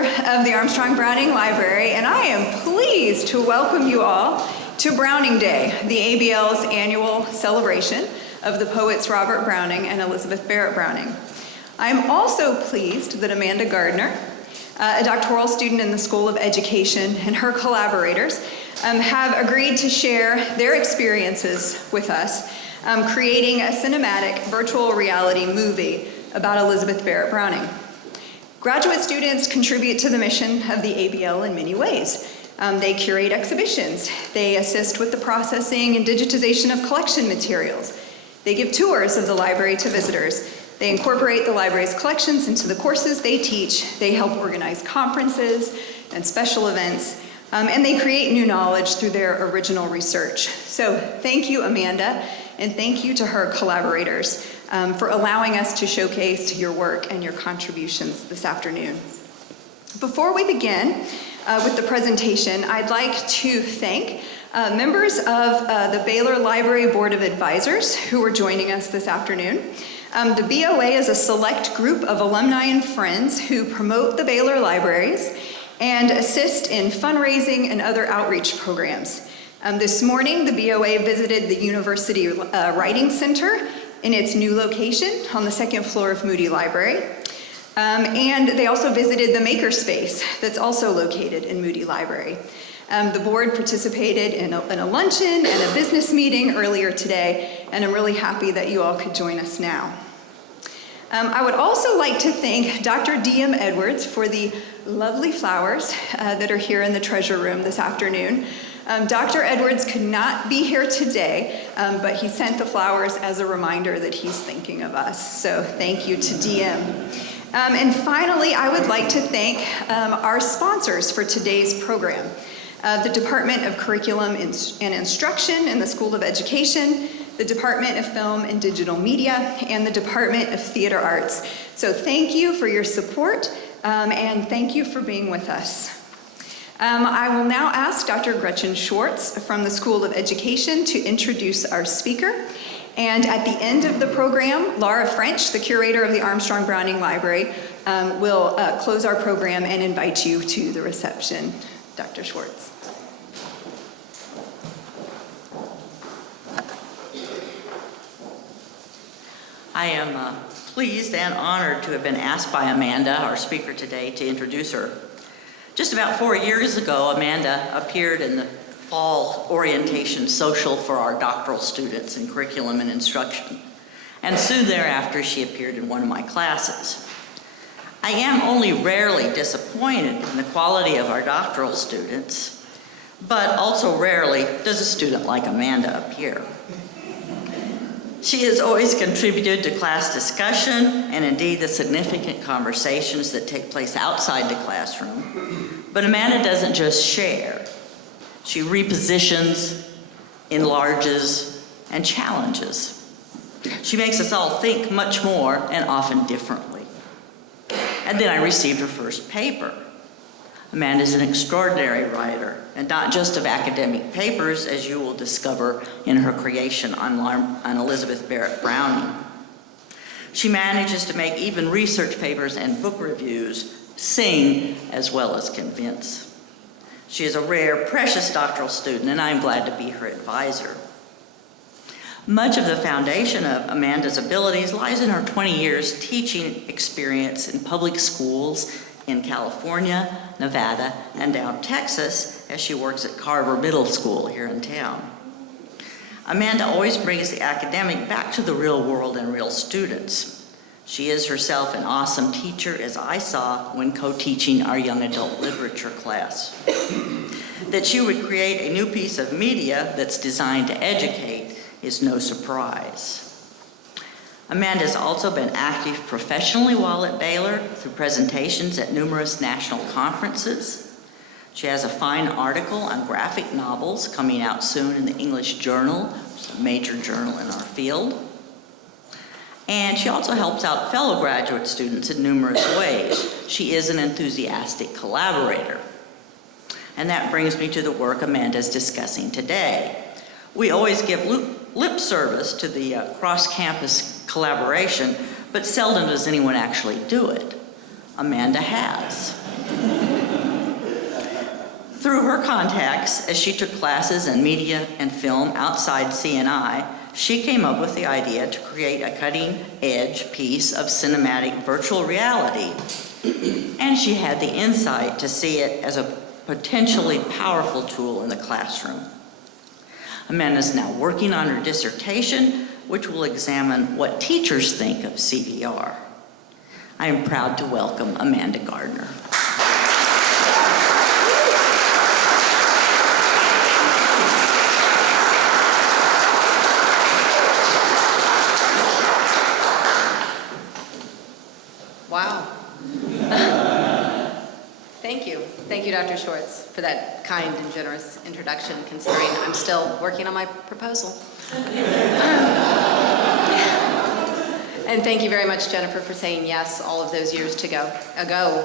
Director of the Armstrong Browning Library, and I am pleased to welcome you all to Browning Day, the ABL's annual celebration of the poets Robert Browning and Elizabeth Barrett Browning. I'm also pleased that Amanda Gardner, a doctoral student in the School of Education, and her collaborators have agreed to share their experiences with us, creating a cinematic virtual reality movie about Elizabeth Barrett Browning. Graduate students contribute to the mission of the ABL in many ways. They curate exhibitions, they assist with the processing and digitization of collection materials, they give tours of the library to visitors, they incorporate the library's collections into the courses they teach, they help organize conferences and special events, and they create new knowledge through their original research. So thank you, Amanda, and thank you to her collaborators for allowing us to showcase your work and your contributions this afternoon. Before we begin with the presentation, I'd like to thank members of the Baylor Library Board of Advisors who are joining us this afternoon. The BOA is a select group of alumni and friends who promote the Baylor libraries and assist in fundraising and other outreach programs. This morning, the BOA visited the University Writing Center in its new location on the second floor of Moody Library. And they also visited the Makerspace that's also located in Moody Library. The board participated in a luncheon and a business meeting earlier today, and I'm really happy that you all could join us now. I would also like to thank Dr. D.M. Edwards for the lovely flowers that are here in the treasure room this afternoon. Dr. Edwards could not be here today, but he sent the flowers as a reminder that he's thinking of us. So thank you to DM. And finally, I would like to thank our sponsors for today's program. The Department of Curriculum and Instruction in the School of Education, the Department of Film and Digital Media, and the Department of Theater Arts. So thank you for your support, and thank you for being with us. I will now ask Dr. Gretchen Schwartz from the School of Education to introduce our speaker. And at the end of the program, Laura French, the curator of the Armstrong Browning Library, will close our program and invite you to the reception. Dr. Schwartz. I am pleased and honored to have been asked by Amanda, our speaker today, to introduce her. Just about 4 years ago, Amanda appeared in the fall orientation social for our doctoral students in curriculum and instruction. And soon thereafter, she appeared in one of my classes. I am only rarely disappointed in the quality of our doctoral students, but also rarely does a student like Amanda appear. She has always contributed to class discussion and indeed the significant conversations that take place outside the classroom. But Amanda doesn't just share. She repositions, enlarges, and challenges. She makes us all think much more and often differently. And then I received her first paper. Amanda is an extraordinary writer, and not just of academic papers, as you will discover in her creation on Elizabeth Barrett Browning. She manages to make even research papers and book reviews sing as well as convince. She is a rare, precious doctoral student, and I am glad to be her advisor. Much of the foundation of Amanda's abilities lies in her 20 years teaching experience in public schools in California, Nevada, and down Texas as she works at Carver Middle School here in town. Amanda always brings the academic back to the real world and real students. She is herself an awesome teacher, as I saw when co-teaching our young adult literature class. That she would create a new piece of media that's designed to educate is no surprise. Amanda has also been active professionally while at Baylor through presentations at numerous national conferences. She has a fine article on graphic novels coming out soon in the English Journal, which is a major journal in our field. And she also helps out fellow graduate students in numerous ways. She is an enthusiastic collaborator. And that brings me to the work Amanda is discussing today. We always give lip service to the cross-campus collaboration, but seldom does anyone actually do it. Amanda has. Through her contacts, as she took classes in media and film outside CNI, she came up with the idea to create a cutting-edge piece of cinematic virtual reality. And she had the insight to see it as a potentially powerful tool in the classroom. Amanda is now working on her dissertation, which will examine what teachers think of CVR. I am proud to welcome Amanda Gardner. Wow. Thank you. Thank you, Dr. Schwartz, for that kind and generous introduction, considering I'm still working on my proposal. And thank you very much, Jennifer, for saying yes all of those years ago,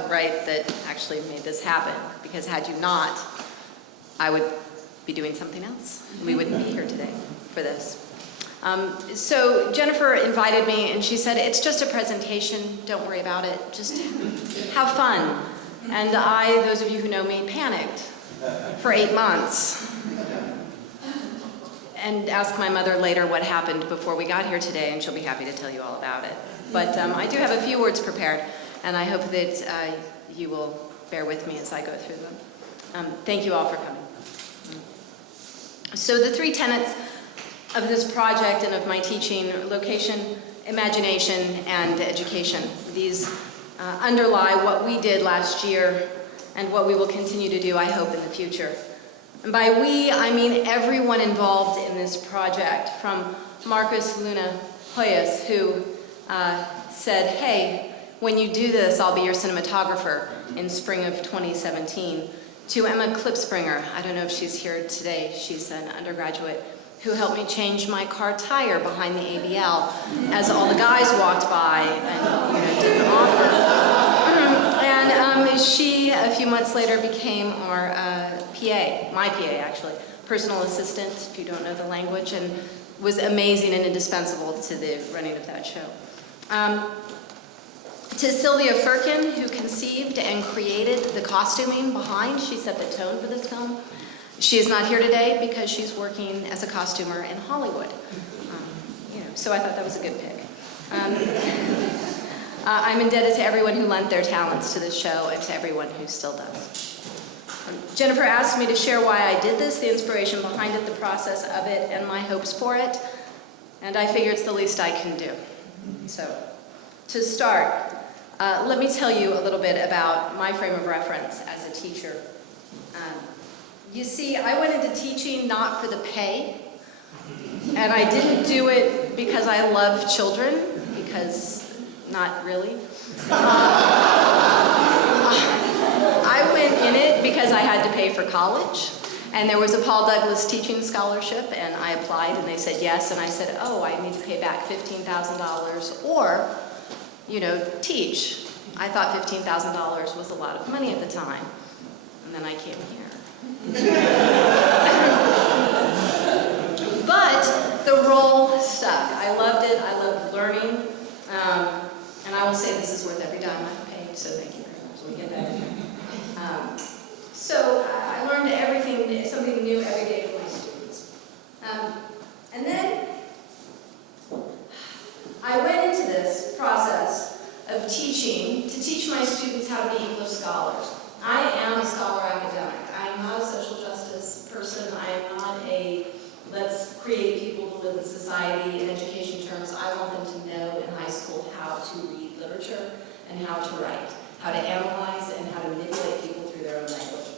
right, that actually made this happen. Because had you not, I would be doing something else. We wouldn't be here today for this. So Jennifer invited me and she said, it's just a presentation, don't worry about it, just have fun. And I, those of you who know me, panicked for 8 months. And asked my mother later what happened before we got here today, and she'll be happy to tell you all about it. But I do have a few words prepared, and I hope that you will bear with me as I go through them. Thank you all for coming. So the 3 tenets of this project and of my teaching: location, imagination, and education. These underlie what we did last year and what we will continue to do, I hope, in the future. And by we, I mean everyone involved in this project, from Marcus Luna Hoyas, who said, hey, when you do this, I'll be your cinematographer in spring of 2017, to Emma Klipspringer. I don't know if she's here today. She's an undergraduate who helped me change my car tire behind the ABL as all the guys walked by and did an offer. And she, a few months later, became our PA, my PA actually, personal assistant, if you don't know the language, and was amazing and indispensable to the running of that show. To Sylvia Firkin, who conceived and created the costuming behind, she set the tone for this film. She is not here today because she's working as a costumer in Hollywood. So I thought that was a good pick. I'm indebted to everyone who lent their talents to this show and to everyone who still does. Jennifer asked me to share why I did this, the inspiration behind it, the process of it, and my hopes for it. And I figure it's the least I can do. So, to start, let me tell you a little bit about my frame of reference as a teacher. You see, I went into teaching not for the pay, and I didn't do it because I love children, because not really. I went in it because I had to pay for college, and there was a Paul Douglas teaching scholarship, and I applied, and they said yes, and I said, oh, I need to pay back $15,000 or, teach. I thought $15,000 was a lot of money at the time, and then I came here. But the role stuck. I loved it. I loved learning. And I will say this is worth every dime I've paid, so thank you very much. We get that. So I learned everything, something new every day from my students. And then I went into this process of teaching to teach my students how to be English scholars. I am a scholar academic. I am not a social justice person. I am not a let's create people to live in society in education terms. I want them to know in high school how to read literature and how to write, how to analyze and how to manipulate people through their own language.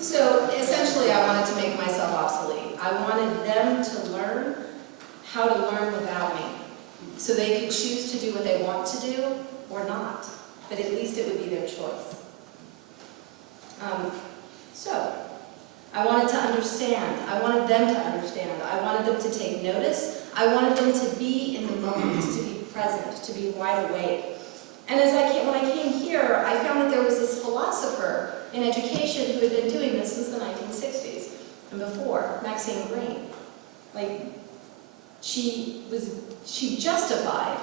So essentially I wanted to make myself obsolete. I wanted them to learn how to learn without me, so they could choose to do what they want to do or not, but at least it would be their choice. So I wanted to understand. I wanted them to understand. I wanted them to take notice. I wanted them to be in the moment, to be present, to be wide awake. And when I came here, I found that there was this philosopher in education who had been doing this since the 1960s and before, Maxine Greene. She justified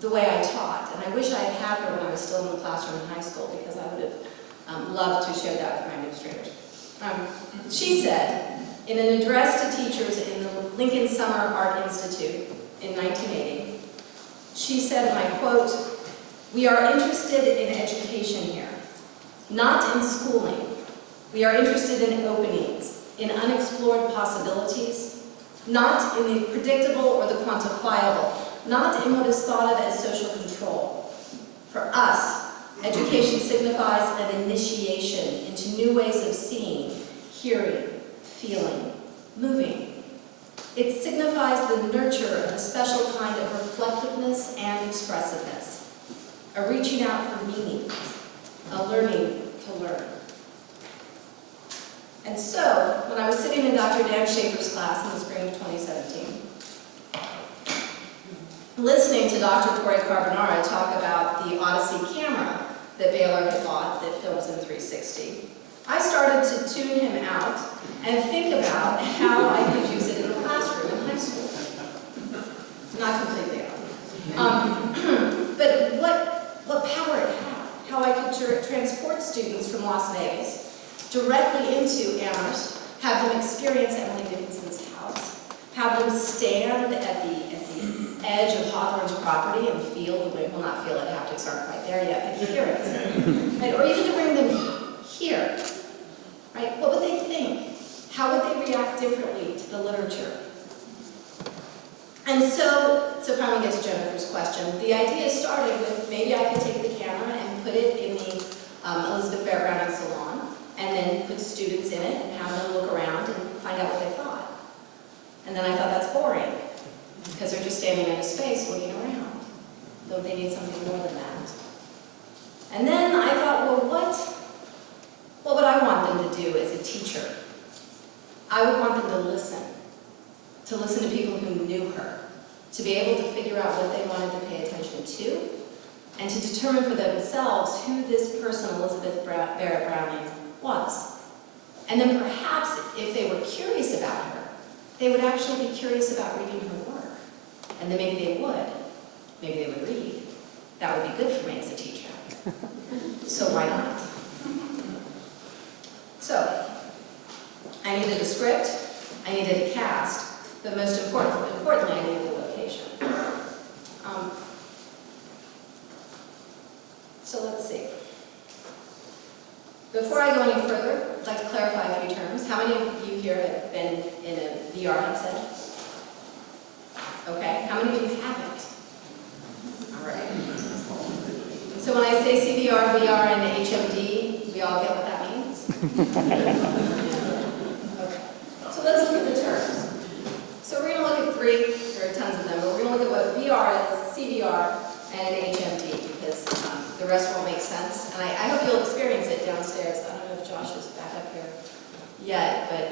the way I taught. And I wish I had had her when I was still in the classroom in high school, because I would have loved to share that with my administrators. She said, in an address to teachers in the Lincoln Summer Art Institute in 1980, she said, and I quote, "We are interested in education here, not in schooling. We are interested in openings, in unexplored possibilities, not in the predictable or the quantifiable, not in what is thought of as social control. For us, education signifies an initiation into new ways of seeing, hearing, feeling, moving. It signifies the nurture of a special kind of reflectiveness and expressiveness, a reaching out for meaning, a learning to learn." And so, when I was sitting in Dr. Dan Schaefer's class in the spring of 2017, listening to Dr. Corey Carbonara talk about the Odyssey camera that Baylor had bought that films in 360, I started to tune him out and think about how I could use it in the classroom in high school. Not completely out. But what power it had, how I could transport students from Las Vegas directly into Amherst, have them experience Emily Dickinson's house, have them stand at the edge of Hawthorne's property and feel the wind. Well, not feel it, haptics aren't quite there yet, but hear it. Right? Or even to bring them here. Right? What would they think? How would they react differently to the literature? And so finally get to Jennifer's question. The idea started with maybe I could take the camera and put it in the Elizabeth Barrett Browning Salon, and then put students in it and have them look around and find out what they thought. And then I thought, that's boring, because they're just standing in a space looking around. Don't they need something more than that? And then I thought, well, what would I want them to do as a teacher? I would want them to listen to people who knew her, to be able to figure out what they wanted to pay attention to, and to determine for themselves who this person, Elizabeth Barrett Browning, was. And then perhaps, if they were curious about her, they would actually be curious about reading her work. And then maybe they would read. That would be good for me as a teacher. So why not? So, I needed a script, I needed a cast, but most importantly, I needed a location. So let's see. Before I go any further, I'd like to clarify a few terms. How many of you here have been in a VR headset? Okay. How many of you haven't? All right. And so when I say CVR, VR, and HMD, we all get what that means? Okay. So let's look at the terms. So we're going to look at three. There are tons of them, but we're going to look at what VR is, CVR, and HMD, because the rest won't make sense. And I hope you'll experience it downstairs. I don't know if Josh is back up here yet, but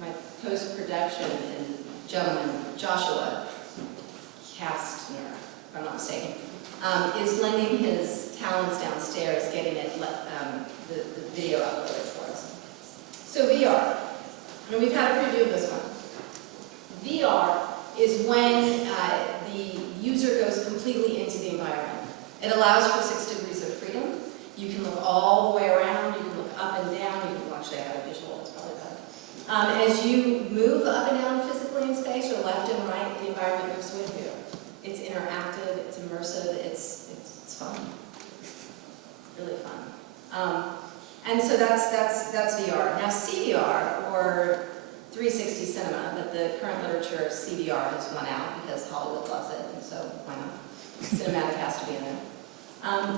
my post-production and gentleman, Joshua Kastner, if I'm not mistaken, is lending his talents downstairs, getting it, the video uploaded for us. So VR, and we've had a preview of this one. VR is when the user goes completely into the environment. It allows for 6 degrees of freedom. You can look all the way around, you can look up and down, you can actually have a visual, it's probably better. As you move up and down physically in space, or left and right, the environment moves with you. It's interactive, it's immersive, it's fun. Really fun. And so that's VR. Now CVR, or 360 cinema, but the current literature CVR has won out because Hollywood loves it, and so why not? Cinematic has to be in there.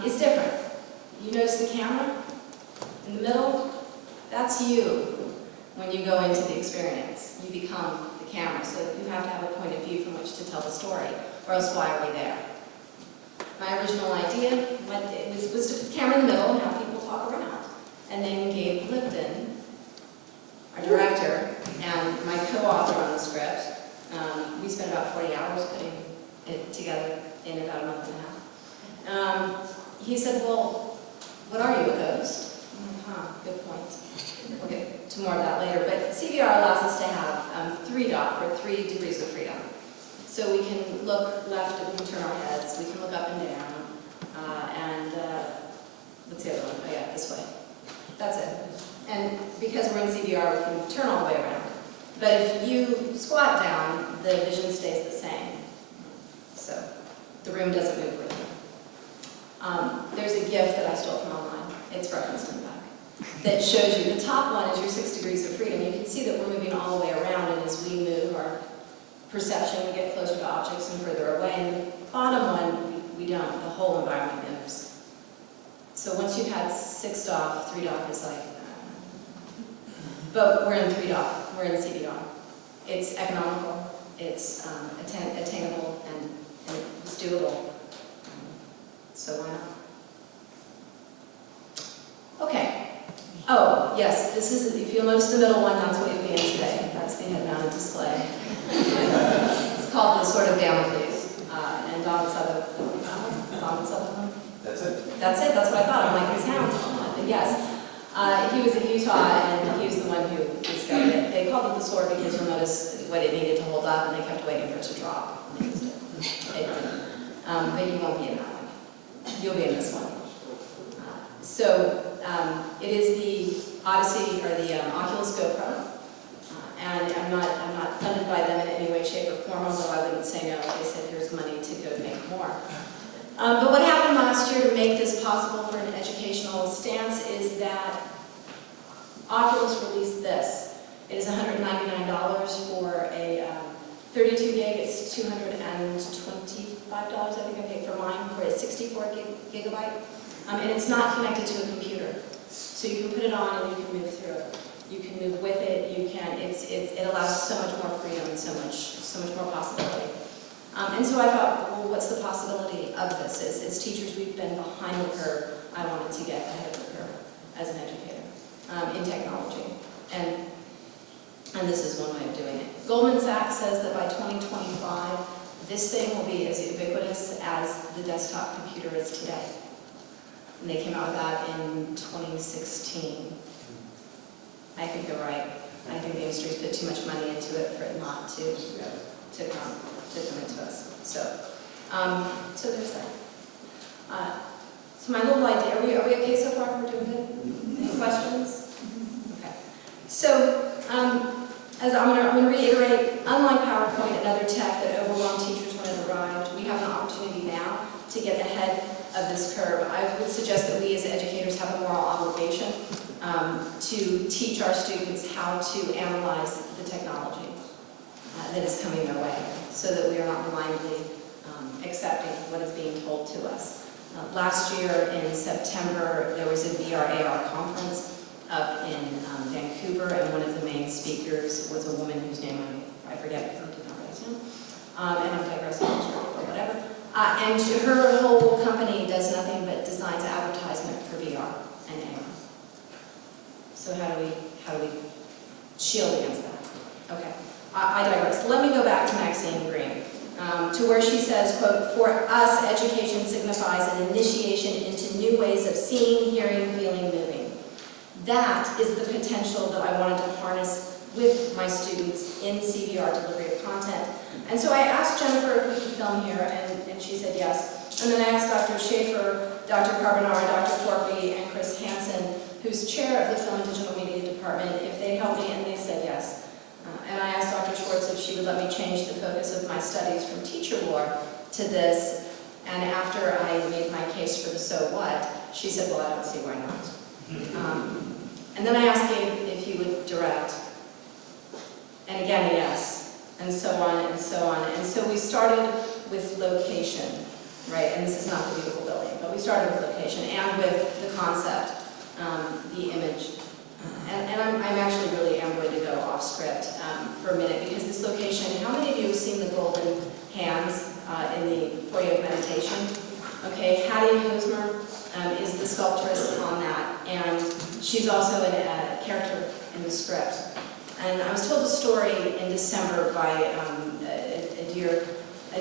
It's different. You notice the camera in the middle? That's you when you go into the experience. You become the camera, so you have to have a point of view from which to tell the story, or else why are we there? My original idea was to put the camera in the middle and have people talk around. And then Gabe Lipton, our director, and my co-author on the script, we spent about 40 hours putting it together in about a month and a half. He said, well, what are you, a ghost? I'm like, good point. We'll get to more of that later. But CVR allows us to have 3 degrees of freedom. So we can look left and we can turn our heads, we can look up and down, what's the other one? Oh yeah, this way. That's it. And because we're in CBR, we can turn all the way around. But if you squat down, the vision stays the same. So the room doesn't move with you. There's a GIF that I stole from online. It's referenced in the back. That shows you, the top one is your 6 degrees of freedom. You can see that we're moving all the way around, and as we move our perception, we get closer to objects and further away. And the bottom one, we don't. The whole environment moves. So once you've had 6 DOF, 3 DOF is like, but we're in 3 DOF, we're in CDR. It's economical, it's attainable, and it's doable. So why not? Okay. Oh, yes, this is, if you'll notice the middle one, that's what you'll be in today. That's the head-mounted display. It's called the Sword of Damocles. And Don saw the one? That's it. That's it, that's what I thought. I'm like, it sounds odd, but yes. He was in Utah, and he was the one who discovered it. They called it the sword because you'll notice what it needed to hold up, and they kept waiting for it to drop. And they used it. It didn't. But you won't be in that one. You'll be in this one. It is the Odyssey, or the Oculus GoPro. And I'm not funded by them in any way, shape, or form, although I wouldn't say no. They said, here's money to go make more. But what happened last year to make this possible for an educational stance is that Oculus released this. It is $199 for a 32 gig. It's $225, I think I paid for mine, for a 64 gigabyte. And it's not connected to a computer. So you can put it on and you can move through it. You can move with it. You can. It allows so much more freedom and so much more possibility. And so I thought, well, what's the possibility of this? As teachers, we've been behind the curve. I wanted to get ahead of the curve as an educator in technology. And this is one way of doing it. Goldman Sachs says that by 2025, this thing will be as ubiquitous as the desktop computer is today. And they came out with that in 2016. I think they're right. I think the industry's put too much money into it for it not to come into us. So there's that. So my little idea, are we okay so far? We're doing good? Any questions? Okay. So as I'm going to reiterate, unlike PowerPoint and other tech that overwhelmed teachers when it arrived, we have an opportunity now to get ahead of this curve. I would suggest that we as educators have a moral obligation to teach our students how to analyze the technology that is coming their way, so that we are not blindly accepting what is being told to us. Last year in September, there was a VR/AR conference up in Vancouver, and one of the main speakers was a woman whose name I forget because I did not write it down. And I'm digressing, or whatever. And her whole company does nothing but designs advertisement for VR and AR. So how do we shield against that? Okay, I digress. Let me go back to Maxine Green, to where she says, quote, "For us, education signifies an initiation into new ways of seeing, hearing, feeling, moving." That is the potential that I wanted to harness with my students in CBR delivery of content. And so I asked Jennifer if we could film here, and she said yes. And then I asked Dr. Schaefer, Dr. Carbonara, Dr. Torpy, and Chris Hansen, who's chair of the Film and Digital Media Department, if they'd help me, and they said yes. And I asked Dr. Schwartz if she would let me change the focus of my studies from teacher lore to this. And after I made my case for the so what, she said, well, I don't see why not. And then I asked Gabe if he would direct. And again, yes. And so on and so on. And so we started with location, right? And this is not the beautiful building, but we started with location and with the concept, the image. And I'm actually really am going to go off script for a minute, because this location, how many of you have seen the golden hands in the foyer of meditation? Okay, Hattie Hosmer is the sculptress on that, and she's also a character in the script. And I was told a story in December by a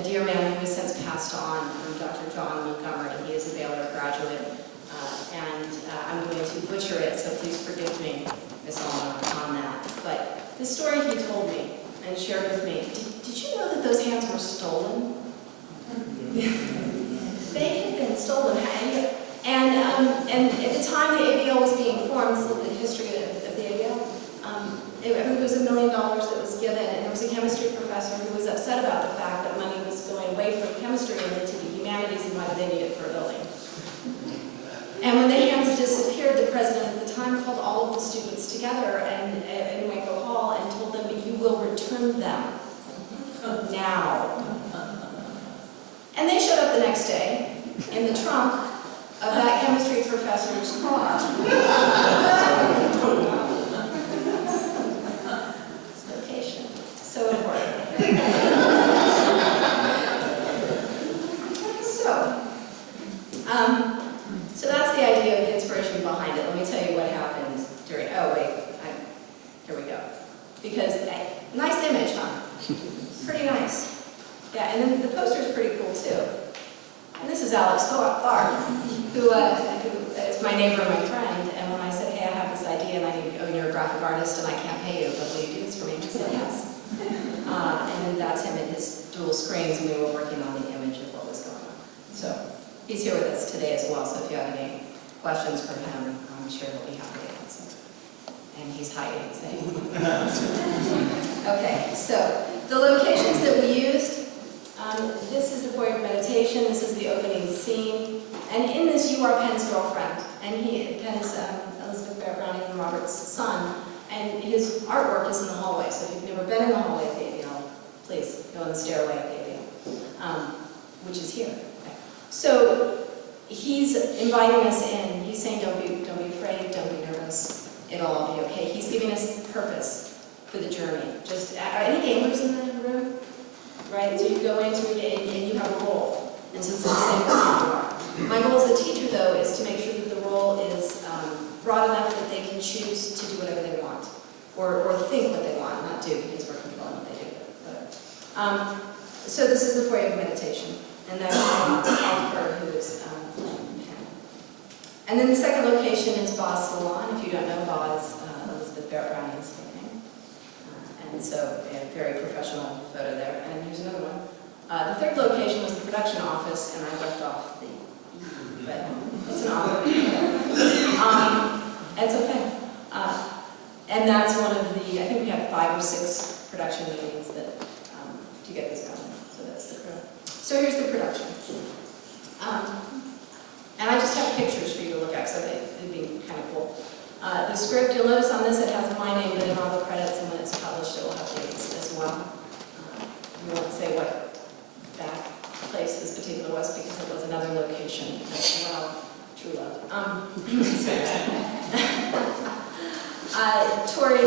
dear man who has since passed on, Dr. John Montgomery. He is a Baylor graduate, and I'm going to butcher it, so please forgive me, Ms. Allman, on that. But the story he told me and shared with me, did you know that those hands were stolen? They had been stolen. And at the time the ABL was being formed, this is the history of the ABL, it was $1 million that was given, and there was a chemistry professor who was upset about the fact that money was going away from chemistry and into the humanities, and why did they need it for a building? And when the hands disappeared, the president at the time called all of the students together and in Waco Hall and told them, you will return them now. And they showed up the next day in the trunk of that chemistry professor's car. Location. So important. So that's the idea of the inspiration behind it. Let me tell you what happened during, here we go. Because, nice image, huh? Pretty nice. Yeah, and then the poster is pretty cool too. And this is Alex Clark, who is my neighbor and my friend. And when I said, hey, I have this idea and I need, you're a graphic artist and I can't pay you, but will you do this for me? He said yes. And then that's him and his dual screens, and we were working on the image of what was going on. So he's here with us today as well, so if you have any questions from him, I'm sure he'll be happy to answer. And he's hiding, Okay, so the locations that we used, this is the foyer of meditation, this is the opening scene, and in this you are Penn's girlfriend, and Penn is Elizabeth Barrett Browning and Robert's son, and his artwork is in the hallway, so if you've never been in the hallway at the ABL, please go in the stairway at the ABL, which is here. Okay. So he's inviting us in, he's saying don't be afraid, don't be nervous, it'll all be okay. He's giving us purpose for the journey. Just, are any gamers in the room? Right, so you go into a game and you have a role, and so it's the same as you are. My goal as a teacher, though, is to make sure that the role is broad enough that they can choose to do whatever they want, or think what they want, not do, because we're controlling what they do. But, so this is the foyer of meditation, and that's Oliver, who is playing Penn. And then the second location is Baugh's Salon. If you don't know, Baugh is Elizabeth Barrett Browning's nickname. And so a very professional photo there. And here's another one. The third location was the production office, and I left off the E, but it's an offer. It's okay. And that's one of the, I think we had 5 or 6 production meetings that to get this going. So that's the crew. So here's the production. And I just have pictures for you to look at, so it'd be kind of cool. The script, you'll notice on this it has my name, but in all the credits, and when it's published, it will have dates as well. We won't say what that place this particular was, because it was another location as well. True love. Tori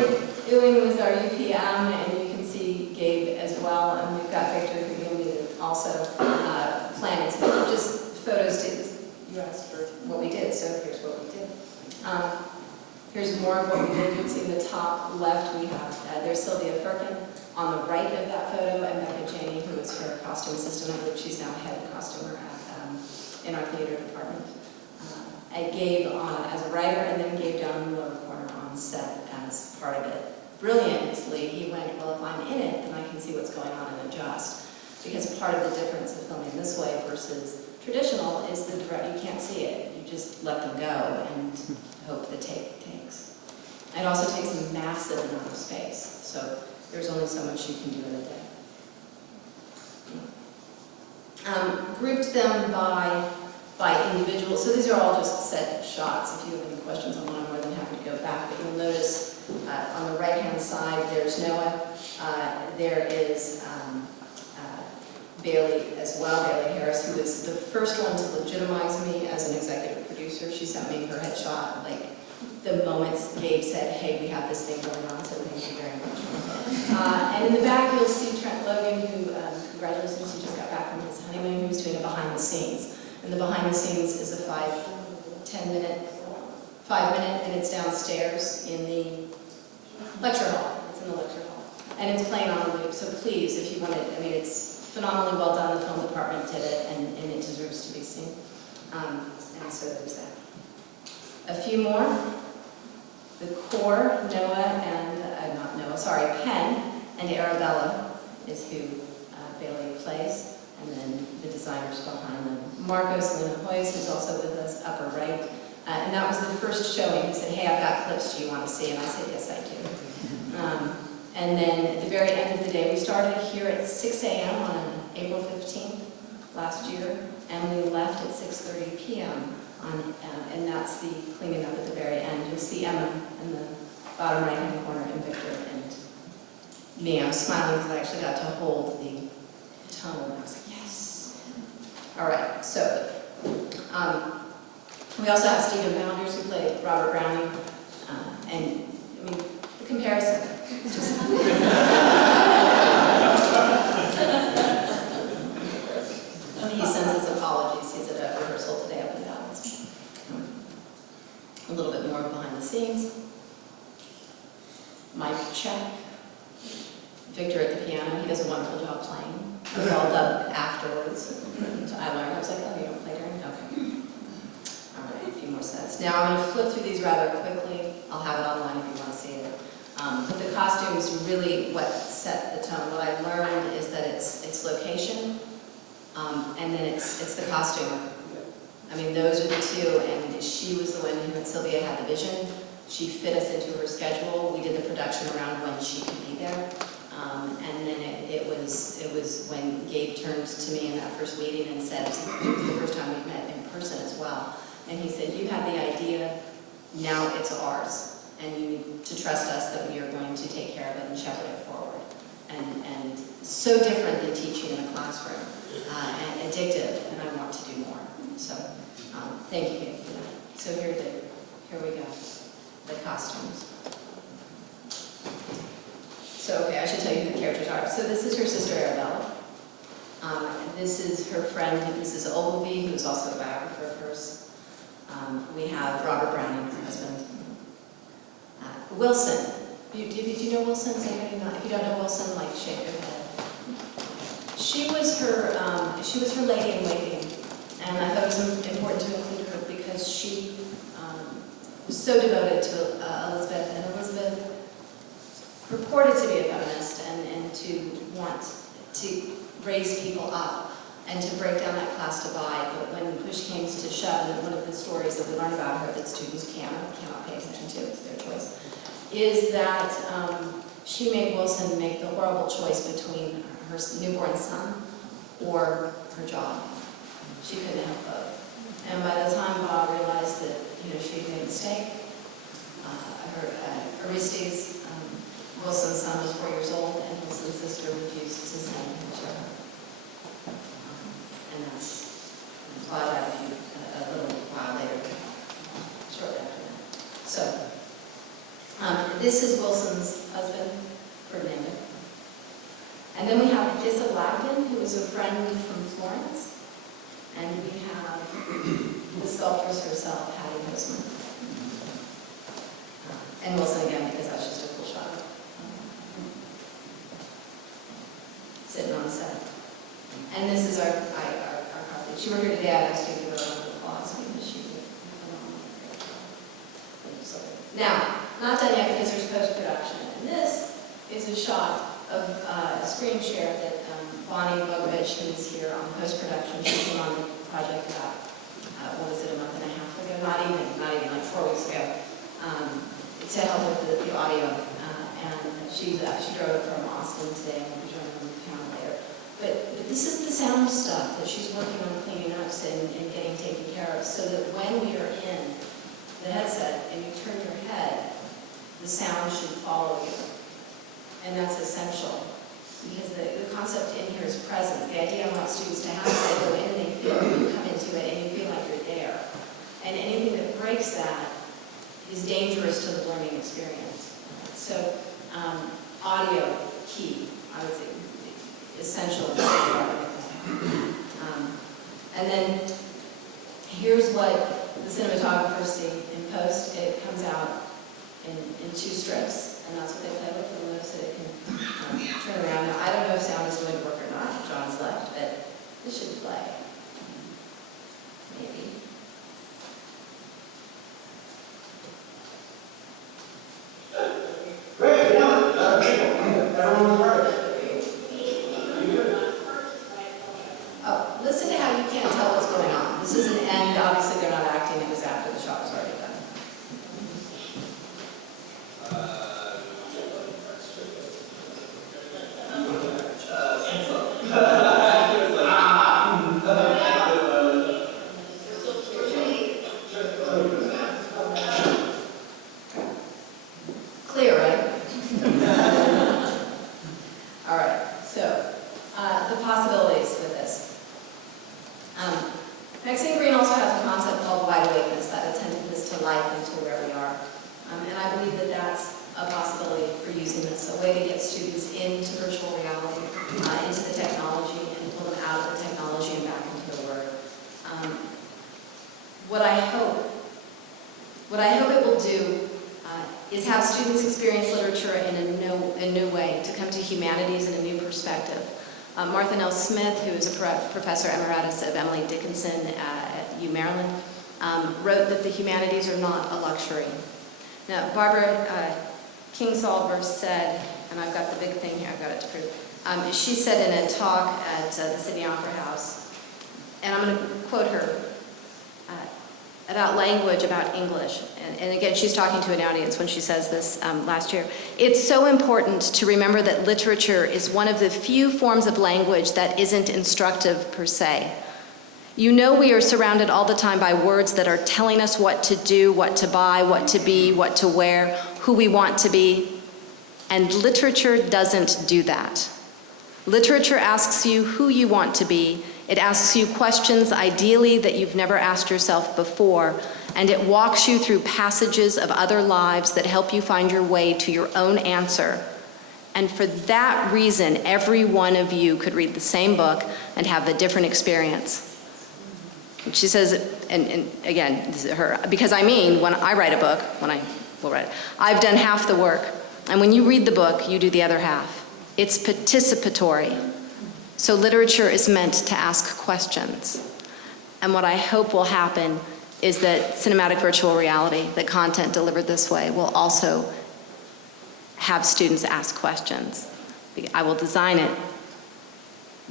Ewing was our UPM, and you can see Gabe as well, and we've got Victor who will be also planning. So just photos to, you asked for what we did, so here's what we did. Here's more of what we did. You can see in the top left we have, there's Sylvia Firkin. On the right of that photo, and Becca Janey, who is her costume assistant. I believe she's now head costumer at, in our theater department. I Gabe as a writer, and then Gabe down in the lower corner on set as part of it. Brilliantly, he went, well, if I'm in it, then I can see what's going on and adjust. Because part of the difference of filming this way versus traditional is the direct, you can't see it. You just let them go and hope the take takes. It also takes a massive amount of space. So there's only so much you can do in a day. Grouped them by individuals. So these are all just set shots. If you have any questions on one, I'm more than happy to go back. But you'll notice on the right-hand side, there's Noah. There is Bailey as well, Bailey Harris, who was the first one to legitimize me as an executive producer. She sent me her headshot, like, the moments Gabe said, hey, we have this thing going on, so thank you very much. And in the back, you'll see Trent Logan, who, congratulations, he just got back from his honeymoon. He was doing a behind the scenes. And the behind the scenes is a 5 minute, and it's downstairs in the lecture hall. It's in the lecture hall. And it's playing on loop, so please, if you want it, I mean, it's phenomenally well done. The film department did it, and it deserves to be seen. And so there's that. A few more. The core, Noah and, Penn and Arabella, is who Baylor plays, and then the designers behind them. Marcos Linahoyes, who's also with us, upper right. And that was the first showing. He said, hey, I've got clips, do you want to see? And I said, yes, I do. And then at the very end of the day, we started here at 6 a.m. on April 15th last year, and we left at 6:30 p.m. And that's the cleaning up at the very end. You'll see Emma in the bottom right-hand corner, and Victor and me. I'm smiling because I actually got to hold the tunnel, and I was like, yes. All right, so we also have Stephen Bounders, who played Robert Browning, and I mean, the comparison, just... He sends his apologies. He's at a rehearsal today up in Dallas. A little bit more behind the scenes. Mic check. Victor at the piano. He does a wonderful job playing. It was all done afterwards. So I learned. I was like, oh, you don't play during? Okay. All right, a few more sets. Now I'm going to flip through these rather quickly. I'll have it online if you want to see it. But the costumes really what set the tone. What I learned is that it's location. And then it's the costume. I mean, those are the two, and she was the one who, and Sylvia had the vision. She fit us into her schedule. We did the production around when she could be there. And then it was when Gabe turned to me in that first meeting and said, it was the first time we met in person as well. And he said, you had the idea, now it's ours. And you need to trust us that we are going to take care of it and shepherd it forward. And so different than teaching in a classroom. And addictive, and I want to do more. So, thank you Gabe, for that. So here we go, the costumes. So, okay, I should tell you who the characters are. So this is her sister Arabella. This is her friend, Mrs. Ogilvy, who's also a biographer of hers. We have Robert Browning, her husband. Wilson. Do you know Wilson? Does anybody know? If you don't know Wilson, like shake your head. She was her lady in waiting, and I thought it was important to include her because she was so devoted to Elizabeth, and Elizabeth purported to be a feminist and to want to raise people up and to break down that class divide. But when push came to shove, and one of the stories that we learn about her that students cannot pay attention to, it's their choice, is that she made Wilson make the horrible choice between her newborn son or her job. She couldn't have both. And by the time Bob realized that she had made a mistake, Orestes, Wilson's son, was 4 years old, and Wilson's sister refused to send him to her. And that's why that a little while later, shortly after that. So, this is Wilson's husband, Ferdinando. And then we have Issa Blagden, who is a friend from Florence. And we have the sculptress herself, Hattie Postman. And Wilson again, because that's just a cool shot. Sitting on the set. And this is our copy. She were here today. I asked you to give her a round of applause because she did a Now, not done yet because there's post-production. And this is a shot of a screen share that Bonnie Bogovich, who is here on post-production, she came on the project about, what was it, a month and a half ago? Not even, like 4 weeks ago, to help with the audio. And she drove from Austin today, and we'll be joining on the panel later. But this is the sound stuff that she's working on cleaning up and getting taken care of, so that when we are in the headset and you turn your head, the sound should follow you. And that's essential, because the concept in here is presence. The idea I want students to have is they go in and they feel, you come into it and you feel like you're there. And anything that breaks that is dangerous to the learning experience. So audio, key, I would say, essential. And then here's what the cinematographers see in post. It comes out in 2 strips, and that's what they play with, and so it can turn around. Now, I don't know if sound is going to work or not. John's left, but this should play. Maybe. Great, everyone was part of it. what I hope it will do is have students experience literature in a new way, to come to humanities in a new perspective. Martha Nell Smith, who is a professor emeritus of Emily Dickinson at UMaryland, wrote that the humanities are not a luxury. Now, Barbara Kingsolver said, and I've got the big thing here, I've got it to prove. She said in a talk at the Sydney Opera House, and I'm going to quote her, about language, about English. And again, she's talking to an audience when she says this last year. It's so important to remember that literature is one of the few forms of language that isn't instructive per se. You know, we are surrounded all the time by words that are telling us what to do, what to buy, what to be, what to wear, who we want to be. And literature doesn't do that. Literature asks you who you want to be. It asks you questions, ideally, that you've never asked yourself before, and it walks you through passages of other lives that help you find your way to your own answer. And for that reason, every one of you could read the same book and have a different experience. She says, and again, this is her, because I mean, when I write a book, I've done half the work. And when you read the book, you do the other half. It's participatory. So literature is meant to ask questions. And what I hope will happen is that cinematic virtual reality, that content delivered this way, will also have students ask questions. I will design it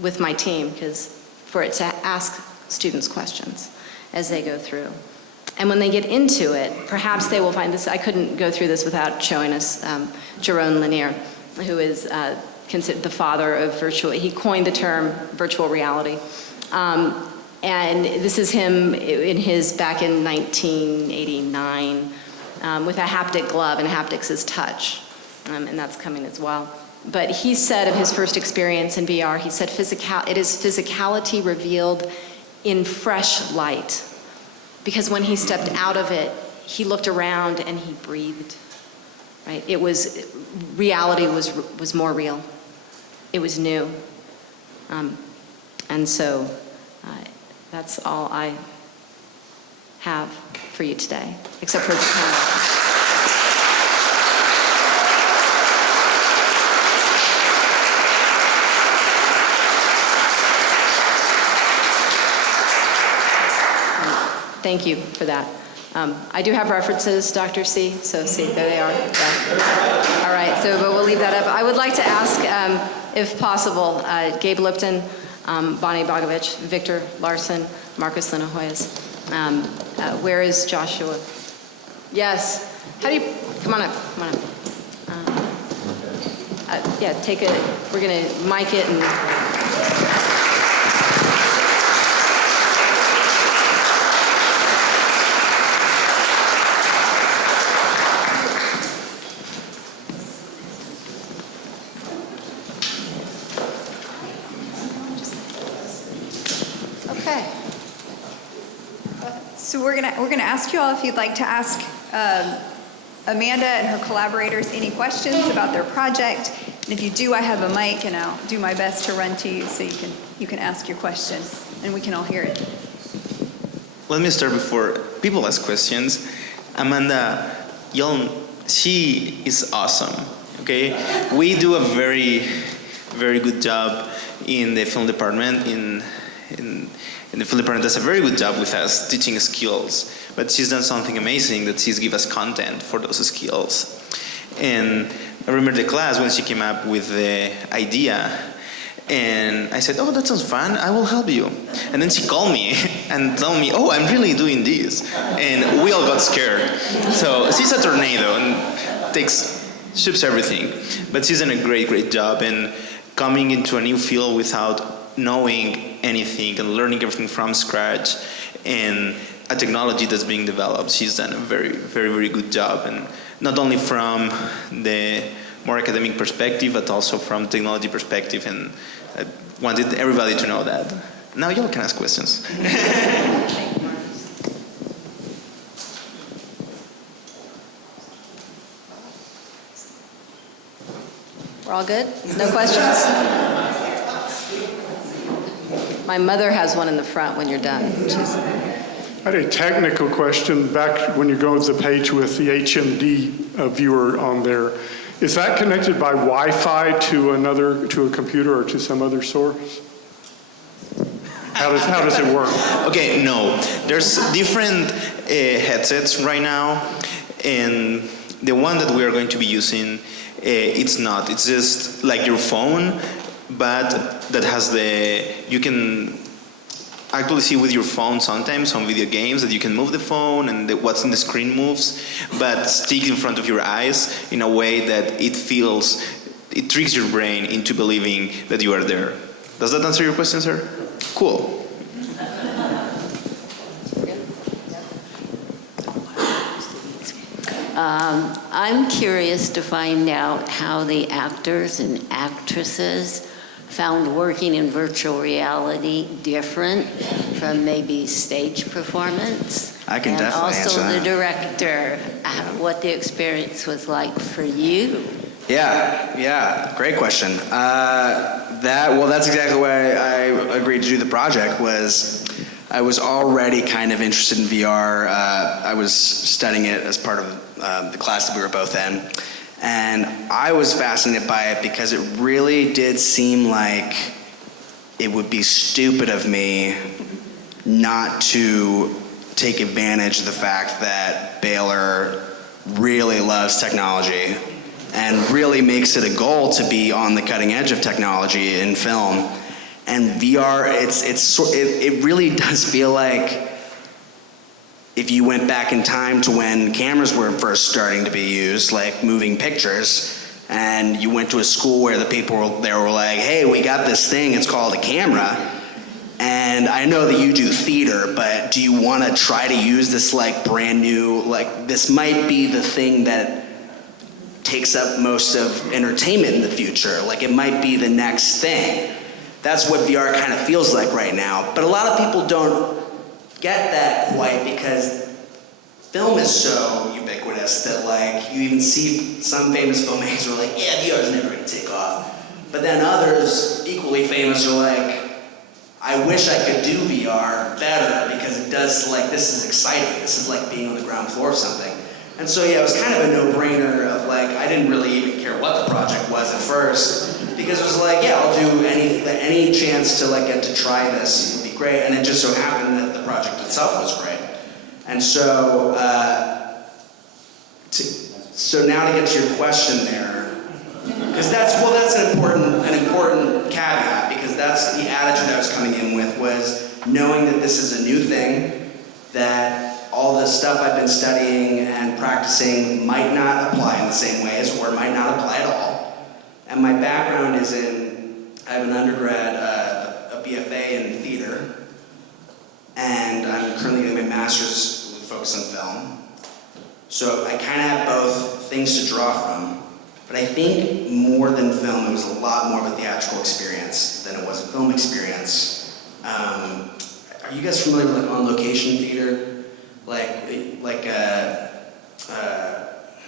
with my team for it to ask students questions as they go through. And when they get into it, perhaps they will find this. I couldn't go through this without showing us Jerome Lanier, who is considered the father of he coined the term virtual reality. And this is him back in 1989 with a haptic glove, and haptics is touch, and that's coming as well. But he said of his first experience in VR, he said, it is physicality revealed in fresh light. Because when he stepped out of it, he looked around and he breathed, right? Reality was more real. It was new. And so that's all I have for you today, except for the camera. Thank you for that. I do have references, Dr. C, so see, there they are. Yeah. All right, but we'll leave that up. I would like to ask, if possible, Gabe Lipton, Bonnie Bogovich, Victor Larson, Marcus Linahoyas. Where is Joshua? Yes. Come on up. Yeah, we're going to mic it and... So we're gonna ask you all if you'd like to ask Amanda and her collaborators any questions about their project. And if you do, I have a mic, and I'll do my best to run to you so you can ask your question, and we can all hear it. Let me start before people ask questions. Amanda, she is awesome. Okay, we do a very, very good job in the film department. In the film department does a very good job with us teaching skills, but she's done something amazing that she's give us content for those skills. And I remember the class when she came up with the idea, and I said, oh, that sounds fun, I will help you. And then she called me and told me, oh, I'm really doing this. And we all got scared. So she's a tornado and shoots everything. But she's done a great, great job, and coming into a new field without knowing anything and learning everything from scratch, and a technology that's being developed. She's done a very, very, very good job, and not only from the more academic perspective, but also from technology perspective, and I wanted everybody to know that. Now y'all can ask questions. We're all good? No questions? My mother has one in the front when you're done. I had a technical question. Back when you go to the page with the HMD viewer on there, is that connected by Wi-Fi to a computer or to some other source? How does it work? Okay, no. There's different headsets right now, and the one that we are going to be using, it's not. It's just like your phone, but that has you can actually see with your phone sometimes some video games that you can move the phone and what's in the screen moves, but stick in front of your eyes in a way that it tricks your brain into believing that you are there. Does that answer your question, sir? Cool. I'm curious to find out how the actors and actresses found working in virtual reality different from maybe stage performance. I can definitely answer that. And also the director, what the experience was like for you. Yeah, great question. That's exactly why I agreed to do the project. I was already kind of interested in VR. I was studying it as part of the class that we were both in. And I was fascinated by it because it really did seem like it would be stupid of me not to take advantage of the fact that Baylor really loves technology and really makes it a goal to be on the cutting edge of technology in film. And VR, it really does feel like if you went back in time to when cameras were first starting to be used, like moving pictures, and you went to a school where the people there were like, hey, we got this thing, it's called a camera, and I know that you do theater, but do you want to try to use this like brand new, like this might be the thing that takes up most of entertainment in the future, like it might be the next thing. That's what VR kind of feels like right now, but a lot of people don't get that quite because film is so ubiquitous that like you even see some famous filmmakers are like, yeah, VR is never going to take off. But then others equally famous are like, I wish I could do VR better because it does like, this is exciting. This is like being on the ground floor of something. And so yeah, it was kind of a no-brainer of like, I didn't really even care what the project was at first because it was like, yeah, I'll do any chance to like get to try this would be great. And it just so happened that the project itself was great. And so, so now to get to your question there, because that's an important caveat because that's the attitude I was coming in with was knowing that this is a new thing, that all the stuff I've been studying and practicing might not apply in the same ways or might not apply at all. And my background is I have an undergrad, a BFA in theater, and I'm currently doing my master's with focus on film. So I kind of have both things to draw from. But I think more than film, it was a lot more of a theatrical experience than it was a film experience. Are you guys familiar with on-location theater? Like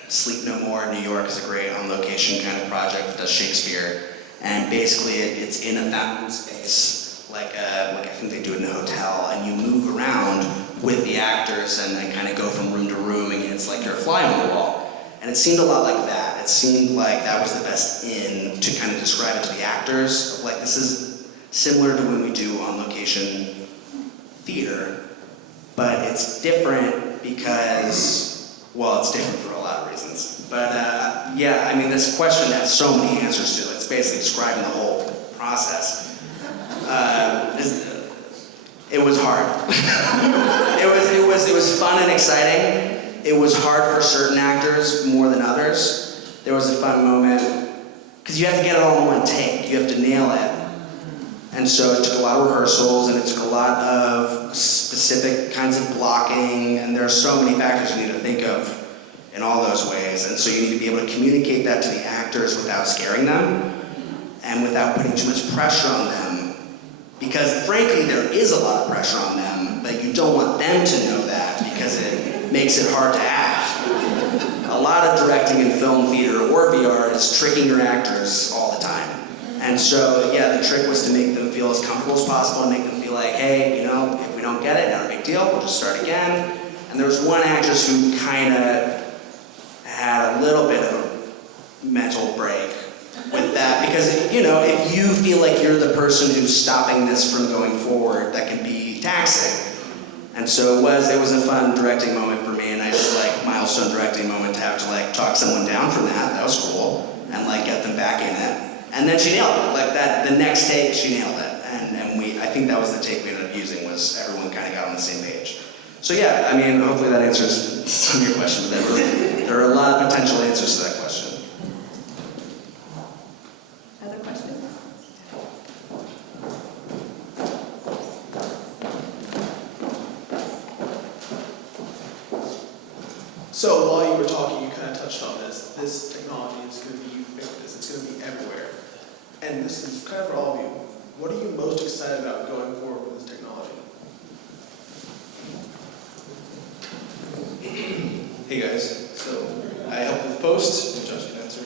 Sleep No More in New York is a great on-location kind of project that does Shakespeare. And basically it's in a fountain space, like I think they do it in a hotel, and you move around with the actors and then kind of go from room to room, and it's like you're a fly on the wall. And it seemed a lot like that. It seemed like that was the best in to kind of describe it to the actors. Like this is similar to when we do on-location theater, but it's different because, well, it's different for a lot of reasons. But yeah, I mean, this question has so many answers to it. It's basically describing the whole process. It was hard. it was fun and exciting. It was hard for certain actors more than others. There was a fun moment, because you have to get it all in one take. You have to nail it. And so it took a lot of rehearsals, and it took a lot of specific kinds of blocking, and there are so many factors you need to think of in all those ways. And so you need to be able to communicate that to the actors without scaring them, and without putting too much pressure on them. Because frankly, there is a lot of pressure on them, but you don't want them to know that, because it makes it hard to act. A lot of directing in film, theater, or VR is tricking your actors all the time. And so, yeah, the trick was to make them feel as comfortable as possible and make them feel like, hey, you know, if we don't get it, not a big deal, we'll just start again. And there was one actress who kind of had a little bit of a mental break with that, because, you know, if you feel like you're the person who's stopping this from going forward, that can be taxing. And so it was a fun directing moment for me, and I just like milestone directing moment to have to like talk someone down from that. That was cool, and like get them back in it. And then she nailed it. Like that, the next take, she nailed it. And I think that was the take we ended up using, was everyone kind of got on the same page. So yeah, I mean, hopefully that answers some of your questions. But there are a lot of potential answers to that question. Other questions? So while you were talking, you kind of touched on this. This technology is going to be ubiquitous. It's going to be everywhere. And this is kind of for all of you. What are you most excited about going forward with this technology? Hey guys, so I helped with the post, and Josh can answer.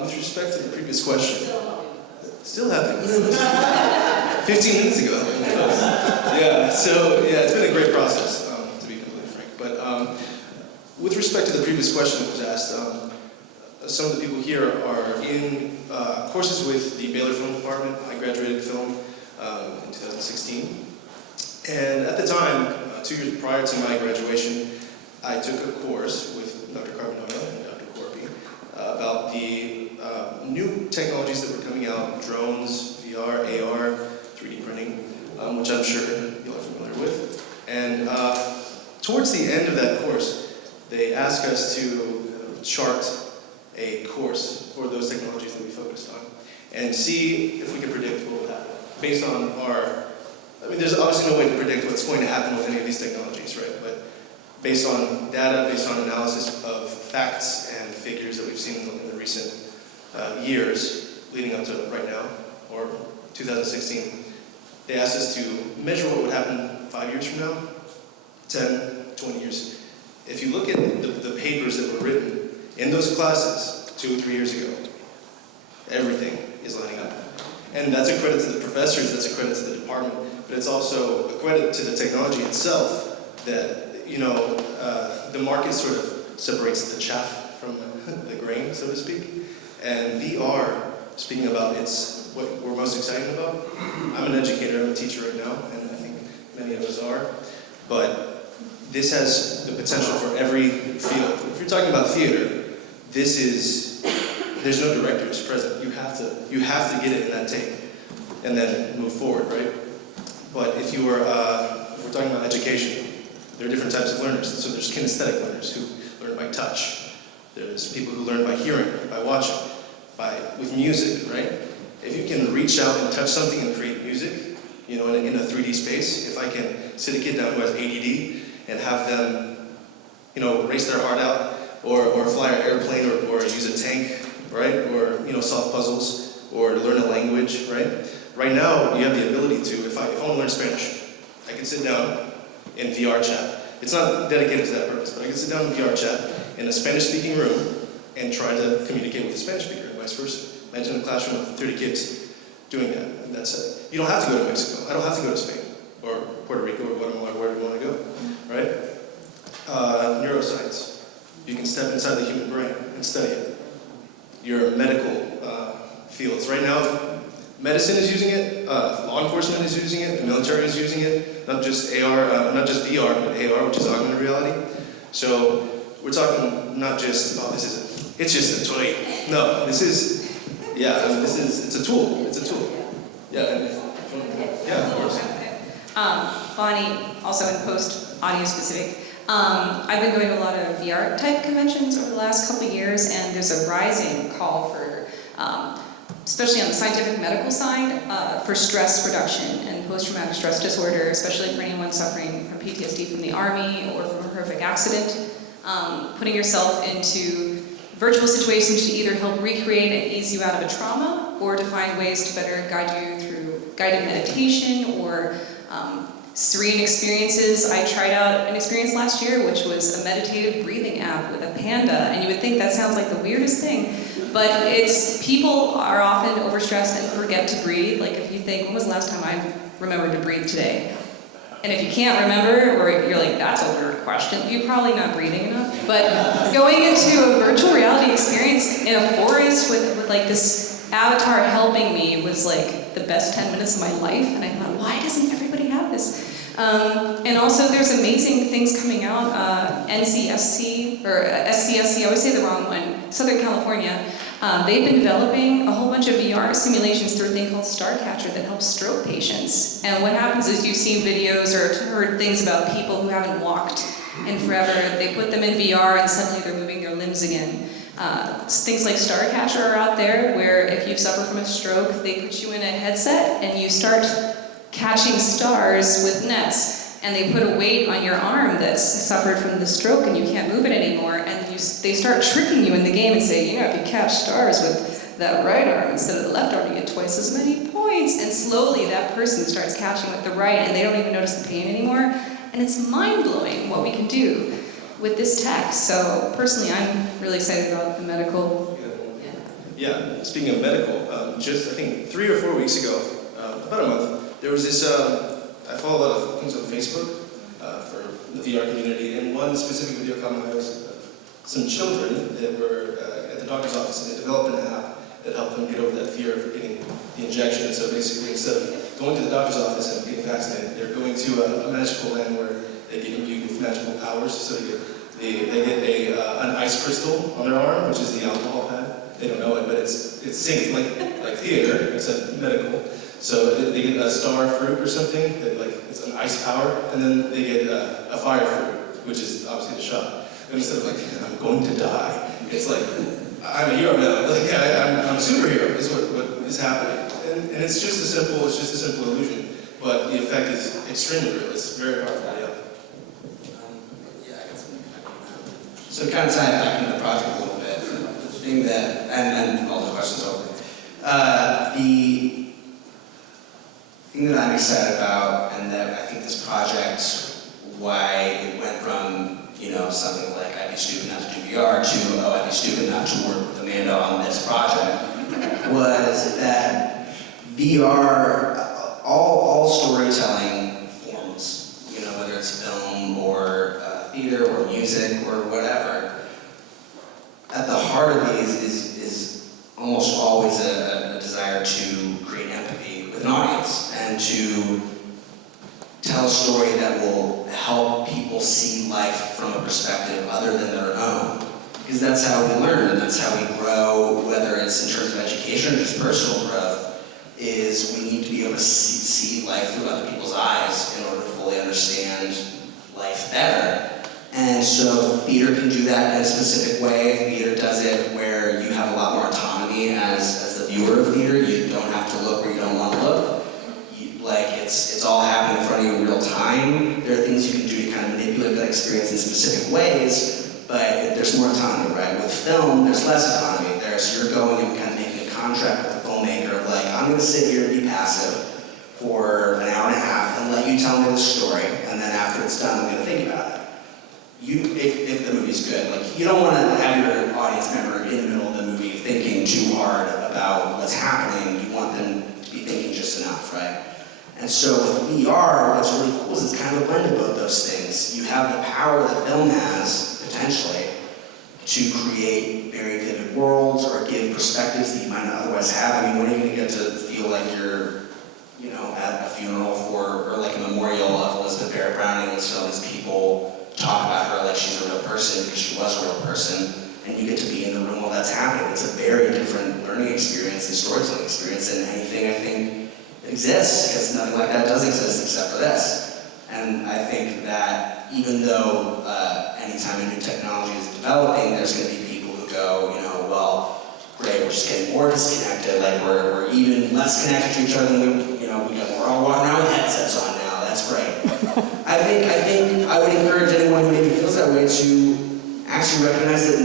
With respect to the previous question, still happening. 15 minutes ago. It's been a great process, to be completely frank. But with respect to the previous question that was asked, some of the people here are in courses with the Baylor Film Department. I graduated film in 2016. And at the time, 2 years prior to my graduation, I took a course with Dr. Carbonara and Dr. Corby about the new technologies that were coming out, drones, VR, AR, 3D printing, which I'm sure you're familiar with. And towards the end of that course, they asked us to chart a course for those technologies that we focused on and see if we could predict what would happen based on there's obviously no way to predict what's going to happen with any of these technologies, right? But based on data, based on analysis of facts and figures that we've seen in the recent years leading up to right now, or 2016, they asked us to measure what would happen 5 years from now, 10, 20 years. If you look at the papers that were written in those classes 2 or 3 years ago, everything is lining up. And that's a credit to the professors, that's a credit to the department, but it's also a credit to the technology itself that, the market sort of separates the chaff from the grain, so to speak. And VR, speaking about what we're most excited about, I'm an educator, I'm a teacher right now, and I think many of us are, but this has the potential for every field. If you're talking about theater, there's no directors present. You have to get it in that tape and then move forward, right? But if we're talking about education, there are different types of learners. So there's kinesthetic learners who learn by touch. There's people who learn by hearing, by watching, with music, right? If you can reach out and touch something and create music, in a 3D space, if I can sit a kid down who has ADD and have them, race their heart out, or fly an airplane, or use a tank, right? Or, solve puzzles, or learn a language, right? Right now, you have the ability to, if I want to learn Spanish, I can sit down in VR chat. It's not dedicated to that purpose, but I can sit down in VR chat in a Spanish-speaking room and try to communicate with a Spanish speaker, and vice versa. Imagine a classroom of 30 kids doing that, and that's it. You don't have to go to Mexico. I don't have to go to Spain, or Puerto Rico, or Guatemala, wherever you want to go, right? Neuroscience. You can step inside the human brain and study it. Your medical fields. Right now, medicine is using it, law enforcement is using it, the military is using it, not just not just VR, but AR, which is augmented reality. So we're talking not just, it's just a toy. No, it's a tool. It's a tool. Yeah, of course. Bonnie, also in post audio specific. I've been going to a lot of VR type conventions over the last couple of years, and there's a rising call for, especially on the scientific medical side, for stress reduction and post-traumatic stress disorder, especially for anyone suffering from PTSD from the Army or from a horrific accident. Putting yourself into virtual situations to either help recreate and ease you out of a trauma, or to find ways to better guide you through guided meditation or serene experiences. I tried out an experience last year, which was a meditative breathing app with a panda, and you would think that sounds like the weirdest thing, but people are often overstressed and forget to breathe. Like if you think, when was the last time I remember to breathe today. And if you can't remember, or you're like, that's a weird question, you're probably not breathing enough. But going into a virtual reality experience in a forest with like this avatar helping me was like the best 10 minutes of my life. And I thought, why doesn't everybody have this? And also there's amazing things coming out. NCSC, or SCSC, I always say the wrong one, Southern California. They've been developing a whole bunch of VR simulations through a thing called Starcatcher that helps stroke patients. And what happens is you've seen videos or heard things about people who haven't walked in forever. They put them in VR and suddenly they're moving their limbs again. Things like Starcatcher are out there where if you suffer from a stroke, they put you in a headset and you start catching stars with nets. And they put a weight on your arm that's suffered from the stroke and you can't move it anymore. And they start tricking you in the game and say, if you catch stars with that right arm instead of the left arm, you get twice as many points. And slowly that person starts catching with the right and they don't even notice the pain anymore. And it's mind-blowing what we can do with this tech. So personally, I'm really excited about the medical. Yeah, speaking of medical, just I think 3 or 4 weeks ago, about a month, there was this, I follow a lot of things on Facebook for the VR community, and one specific video caught my eye was some children that were at the doctor's office, and they developed an app that helped them get over that fear of getting the injection. And so basically, instead of going to the doctor's office and getting vaccinated, they're going to a magical land where they get imbued with magical powers. So they get an ice crystal on their arm, which is the alcohol pad. They don't know it, but it's synced like theater, except medical. So they get a star fruit or something that it's an ice power, and then they get a fire fruit, which is obviously the shot. And instead of I'm going to die, it's like I'm a hero now. I'm a superhero. Is what is happening, and it's just a simple illusion, but the effect is extremely real. It's very powerful. Yeah. I got something back on that. So kind of tie it back into the project a little bit, the thing that, and all the questions over. The thing that I'm excited about, and that I think this project, why it went from, something like I'd be stupid not to do VR to, I'd be stupid not to work with Amanda on this project, was that VR, all storytelling forms, whether it's film or theater or music or whatever, at the heart of these is almost always a desire to create empathy with an audience and to tell a story that will help people see life from a perspective other than their own. Because that's how we learn and that's how we grow, whether it's in terms of education or just personal growth, is we need to be able to see life through other people's eyes in order to fully understand life better. And so theater can do that in a specific way. Theater does it where you have a lot more autonomy as the viewer of theater. You don't have to look where you don't want to look. It's all happening in front of you in real time. There are things you can do to kind of manipulate that experience in specific ways, but there's more autonomy, right? With film, there's less autonomy. You're going and kind of making a contract with the filmmaker of I'm going to sit here and be passive for an hour and a half and let you tell me the story, and then after it's done, I'm going to think about it. If the movie's good, you don't want to have your audience member in the middle of the movie thinking too hard about what's happening. You want them to be thinking just enough, right? And so with VR, what's really cool is it's kind of a blend of both those things. You have the power that film has, potentially, to create very vivid worlds or give perspectives that you might not otherwise have. When are you going to get to feel like you're, at a funeral or like a memorial of Elizabeth Barrett Browning, and so these people talk about her like she's a real person because she was a real person, and you get to be in the room while that's happening. It's a very different learning experience and storytelling experience than anything I think exists, because nothing like that does exist except for this. And I think that even though anytime a new technology is developing, there's going to be people who go, well, great, we're just getting more disconnected, we're even less connected to each other than we're all walking around with headsets on now, that's great. I think I would encourage anyone who maybe feels that way to actually recognize that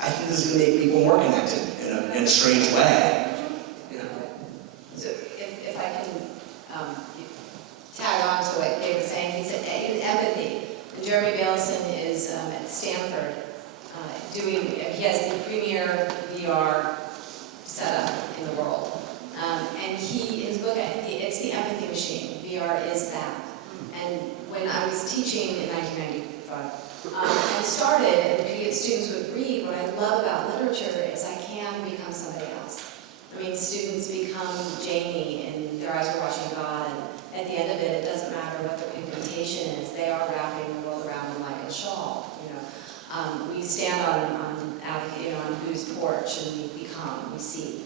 I think this is going to make people more connected in a strange way. So if I can tag on to what Dave was saying, he said empathy. And Jeremy Bailison is at Stanford he has the premier VR setup in the world. And his book, it's The Empathy Machine. VR is that. And when I was teaching in 1995, I started, and students would read, what I love about literature is I can become somebody else. I mean, students become Jamie, and their eyes are watching God, and at the end of it, it doesn't matter what their pigmentation is, they are wrapping the world around them like a shawl, you know. We stand on whose porch, and we become, we see.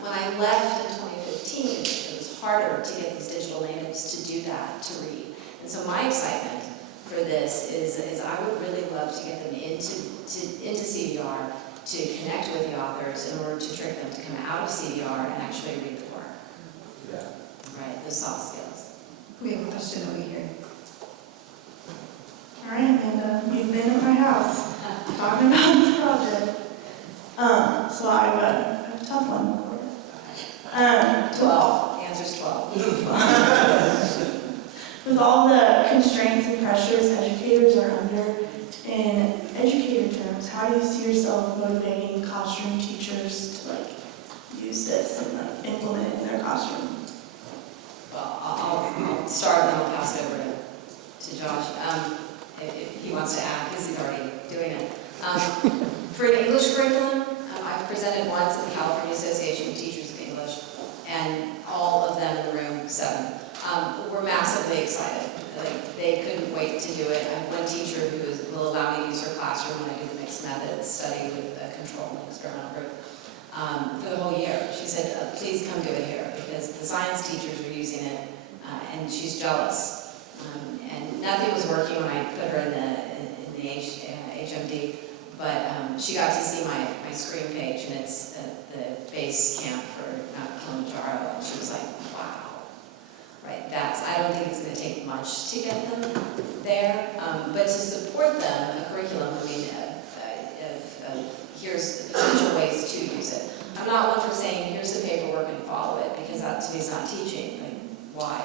When I left in 2015, it was harder to get these digital natives to do that, to read. And so my excitement for this is I would really love to get them into CVR, to connect with the authors in order to trick them to come out of CVR and actually read the work. Yeah. Right, the soft skills. We have a question over here. All right, Amanda, you've been at my house talking about this project. So I have a tough one. 12. The answer's 12. With all the constraints and pressures educators are under, in educator terms, how do you see yourself motivating classroom teachers to use this and implement it in their classroom? Well, I'll start and then I'll pass it over to Josh. If he wants to add, because he's already doing it. For an English curriculum, I've presented once at the California Association of Teachers of English, and all of them in the room, 7, were massively excited. They couldn't wait to do it. I have one teacher who will allow me to use her classroom when I do the mixed methods study with a control and experimental group for the whole year. She said, please come do it here, because the science teachers are using it, and she's jealous. And nothing was working when I put her in the HMD, but she got to see my screen page, and it's the base camp for Mount Kilimanjaro, and she was like, wow. Right, I don't think it's going to take much to get them there, but to support them, a curriculum, I mean, here's potential ways to use it. I'm not one for saying, here's the paperwork and follow it, because that to me is not teaching. Like, why?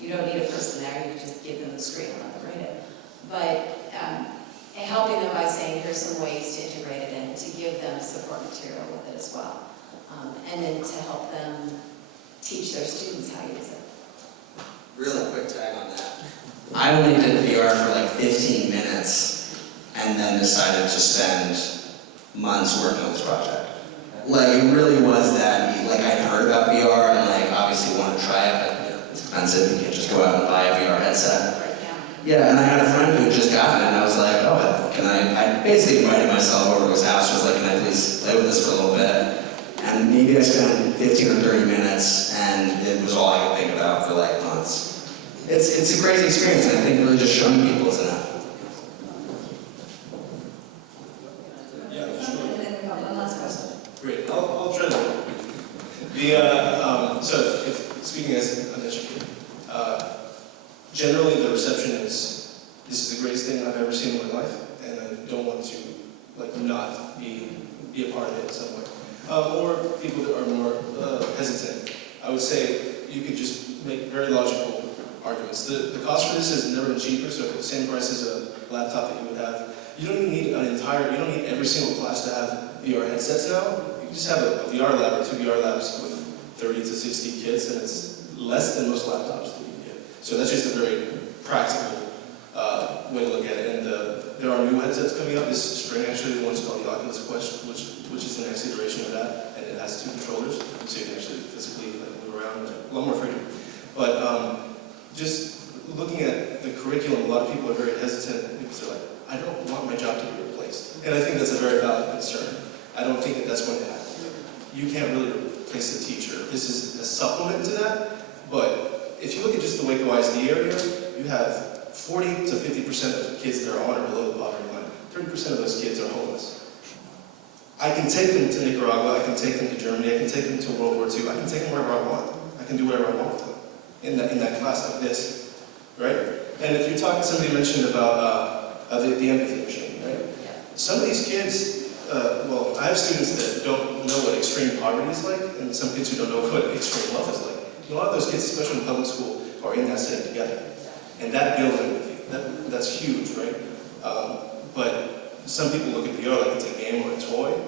You don't need a person there, you can just give them the screen and let them read it. But helping them by saying, here's some ways to integrate it in, to give them support material with it as well. And then to help them teach their students how to use it. Really quick tag on that. I only did VR for 15 minutes and then decided to spend months working on this project. It really was that neat. I'd heard about VR and obviously wanted to try it, but it's expensive. You can't just go out and buy a VR headset. Yeah, and I had a friend who had just gotten it, and I was like, oh, I basically invited myself over to his house, was like, can I please play with this for a little bit? And maybe I spent 15 or 30 minutes, and it was all I could think about for months. It's a crazy experience, and I think really just showing people is enough. Yeah, sure. And then we have one last question. Great, I'll try to. Speaking as an educator, generally the reception is, this is the greatest thing I've ever seen in my life, and I don't want to not be a part of it in some way. Or people that are more hesitant. I would say you could just make very logical arguments. The cost for this has never been cheaper, so for the same price as a laptop that you would have, you don't even need you don't need every single class to have VR headsets now. You can just have a VR lab or 2 VR labs with 30 to 60 kits, and it's less than most laptops that you can get. So that's just a very practical way to look at it. And there are new headsets coming up this spring, actually. One's called the Oculus Quest, which is the next iteration of that, and it has 2 controllers, so you can actually physically move around, a lot more freedom. But just looking at the curriculum, a lot of people are very hesitant because they're like, I don't want my job to be replaced. And I think that's a very valid concern. I don't think that that's going to happen. You can't really replace the teacher. This is a supplement to that, but if you look at just the Waco ISD area, you have 40 to 50% of the kids that are on or below the poverty line. 30% of those kids are homeless. I can take them to Nicaragua, I can take them to Germany, I can take them to World War II, I can take them wherever I want. I can do whatever I want with them in that class like this, right? And if you're talking, somebody mentioned about the empathy machine, right? Yeah. Some of these kids, I have students that don't know what extreme poverty is like, and some kids who don't know what extreme wealth is like. And a lot of those kids, especially in public school, are in that setting together. And that builds empathy. That's huge, right? But some people look at VR like it's a game or a toy.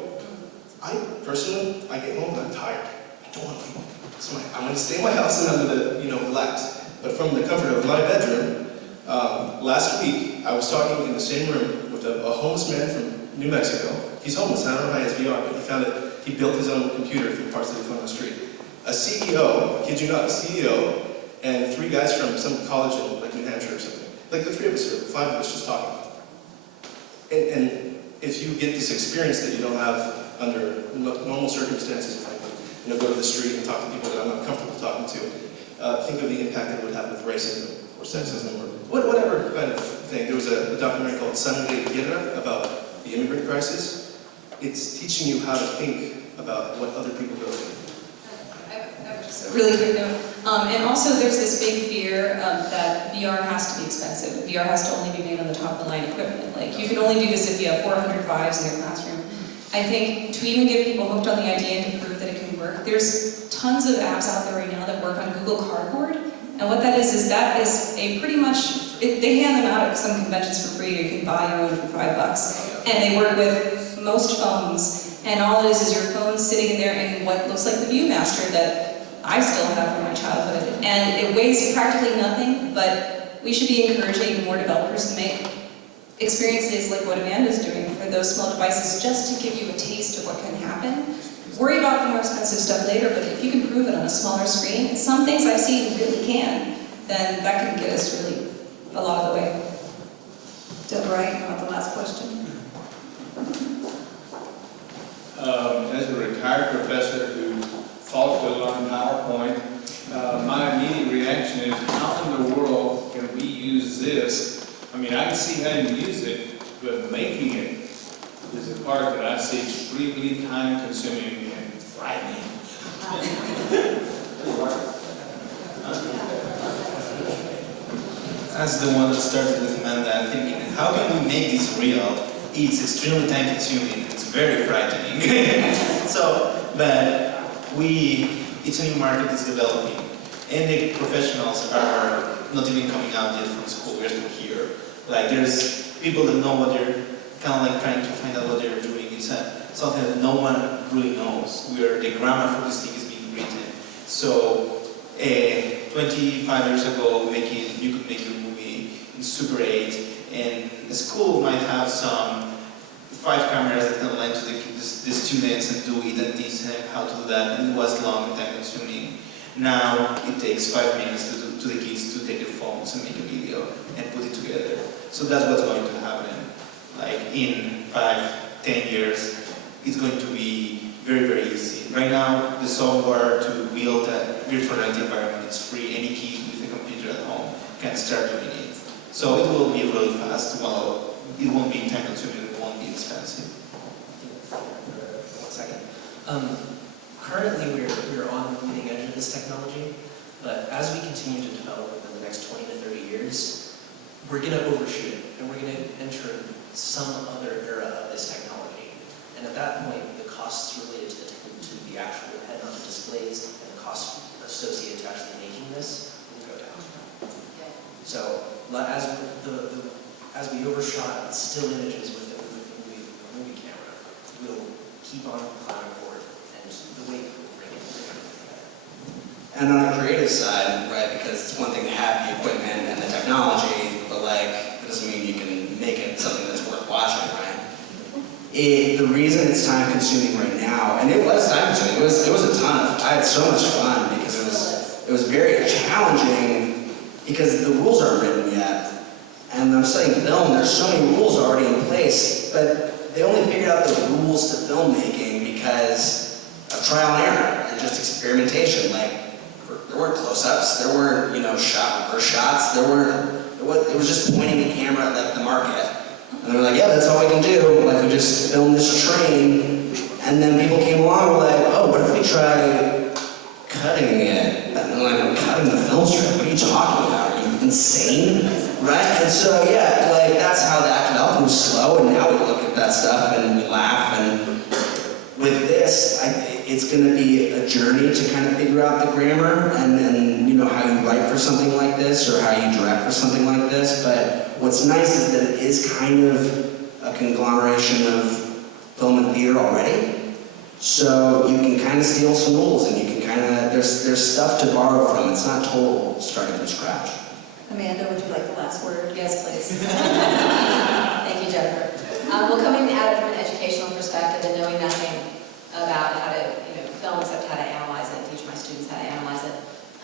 I personally, I get home and I'm tired. I don't want to leave. So I'm going to stay in my house and I'm going to, relax. But from the comfort of my bedroom, last week I was talking in the same room with a homeless man from New Mexico. He's homeless, I don't know how he has VR, but he found it. He built his own computer for parts that he found on the street. A CEO, I kid you not, a CEO, and 3 guys from some college in like New Hampshire or something. Like the 3 of us here, 5 of us just talking. And if you get this experience that you don't have under normal circumstances, if I could, go to the street and talk to people that I'm not comfortable talking to, think of the impact that it would have with racism or sexism or whatever kind of thing. There was a documentary called Sangre Tierra about the immigrant crisis. It's teaching you how to think about what other people go through. Just a really quick note. And also there's this big fear that VR has to be expensive. VR has to only be made on the top of the line equipment. Like you can only do this if you have 400 Vives in your classroom. I think to even get people hooked on the idea and to prove that it can work, there's tons of apps out there right now that work on Google Cardboard. And what that is a pretty much, they hand them out at some conventions for free, or you can buy your own for $5. And they work with most phones. And all it is your phone sitting there in what looks like the Viewmaster that I still have from my childhood. And it weighs practically nothing, but we should be encouraging more developers to make experiences like what Amanda's doing for those small devices, just to give you a taste of what can happen. Worry about the more expensive stuff later, but if you can prove it on a smaller screen, and some things I've seen really can, then that can get us really a lot of the way. Deborah, you want the last question? As a retired professor who fought to learn PowerPoint, my immediate reaction is, how in the world can we use this? I mean, I can see how you use it, but making it is a part that I see extremely time-consuming and frightening. As the one that started with Amanda, I'm thinking, how can we make this real? It's extremely time-consuming. It's very frightening. But it's a new market that's developing, and the professionals are not even coming out yet from school. We're still here. Like, there's people that know what they're kind of like trying to find out what they're doing. It's something that no one really knows. The grammar for this thing is being written. So, 25 years ago, you could make your movie in Super 8, and the school might have some 5 cameras that can lend to the students and do it and teach them how to do that, and it was long and time consuming. Now it takes 5 minutes to the kids to take their phones and make a video and put it together. So that's what's going to happen. Like in 5-10 years, it's going to be very, very easy. Right now, the software to build a virtual reality environment is free. Any kid with a computer at home can start doing it. So it will be really fast. Well, it won't be time consuming, it won't be expensive. 1 second. Currently, we're on the leading edge of this technology, but as we continue to develop in the next 20 to 30 years, we're going to overshoot it, and we're going to enter some other era of this technology. And at that point, the costs related to the actual head-on displays and the costs associated to actually making this will go down. So as we overshot still images with a movie camera, we'll keep on plowing forward, and the way people bring it together. And on the creative side, right, because it's one thing to have the equipment and the technology, but it doesn't mean you can make it something that's worth watching, right? The reason it's time consuming right now, and it was time consuming, it was a ton of, I had so much fun because it was very challenging because the rules aren't written yet. And I'm studying film, there's so many rules already in place, but they only figured out the rules to filmmaking because of trial and error and just experimentation. There weren't close-ups, there weren't, reverse shots, it was just pointing the camera at the market. And they were like, yeah, that's all we can do. We just filmed this train. And then people came along and were like, oh, what if we try cutting it? And they're like, I'm cutting the film strip. What are you talking about? Are you insane? Right? And so, yeah, that's how that developed. It was slow, and now we look at that stuff and we laugh. And with this, it's going to be a journey to kind of figure out the grammar and how you write for something like this or how you direct for something like this. But what's nice is that it is kind of a conglomeration of film and theater already. So you can kind of steal some rules and you can there's stuff to borrow from. It's not total starting from scratch. Amanda, would you like the last word? Yes, please. Thank you, Jennifer. Well, coming at it from an educational perspective and knowing nothing about how to film except how to analyze it, teach my students how to analyze it,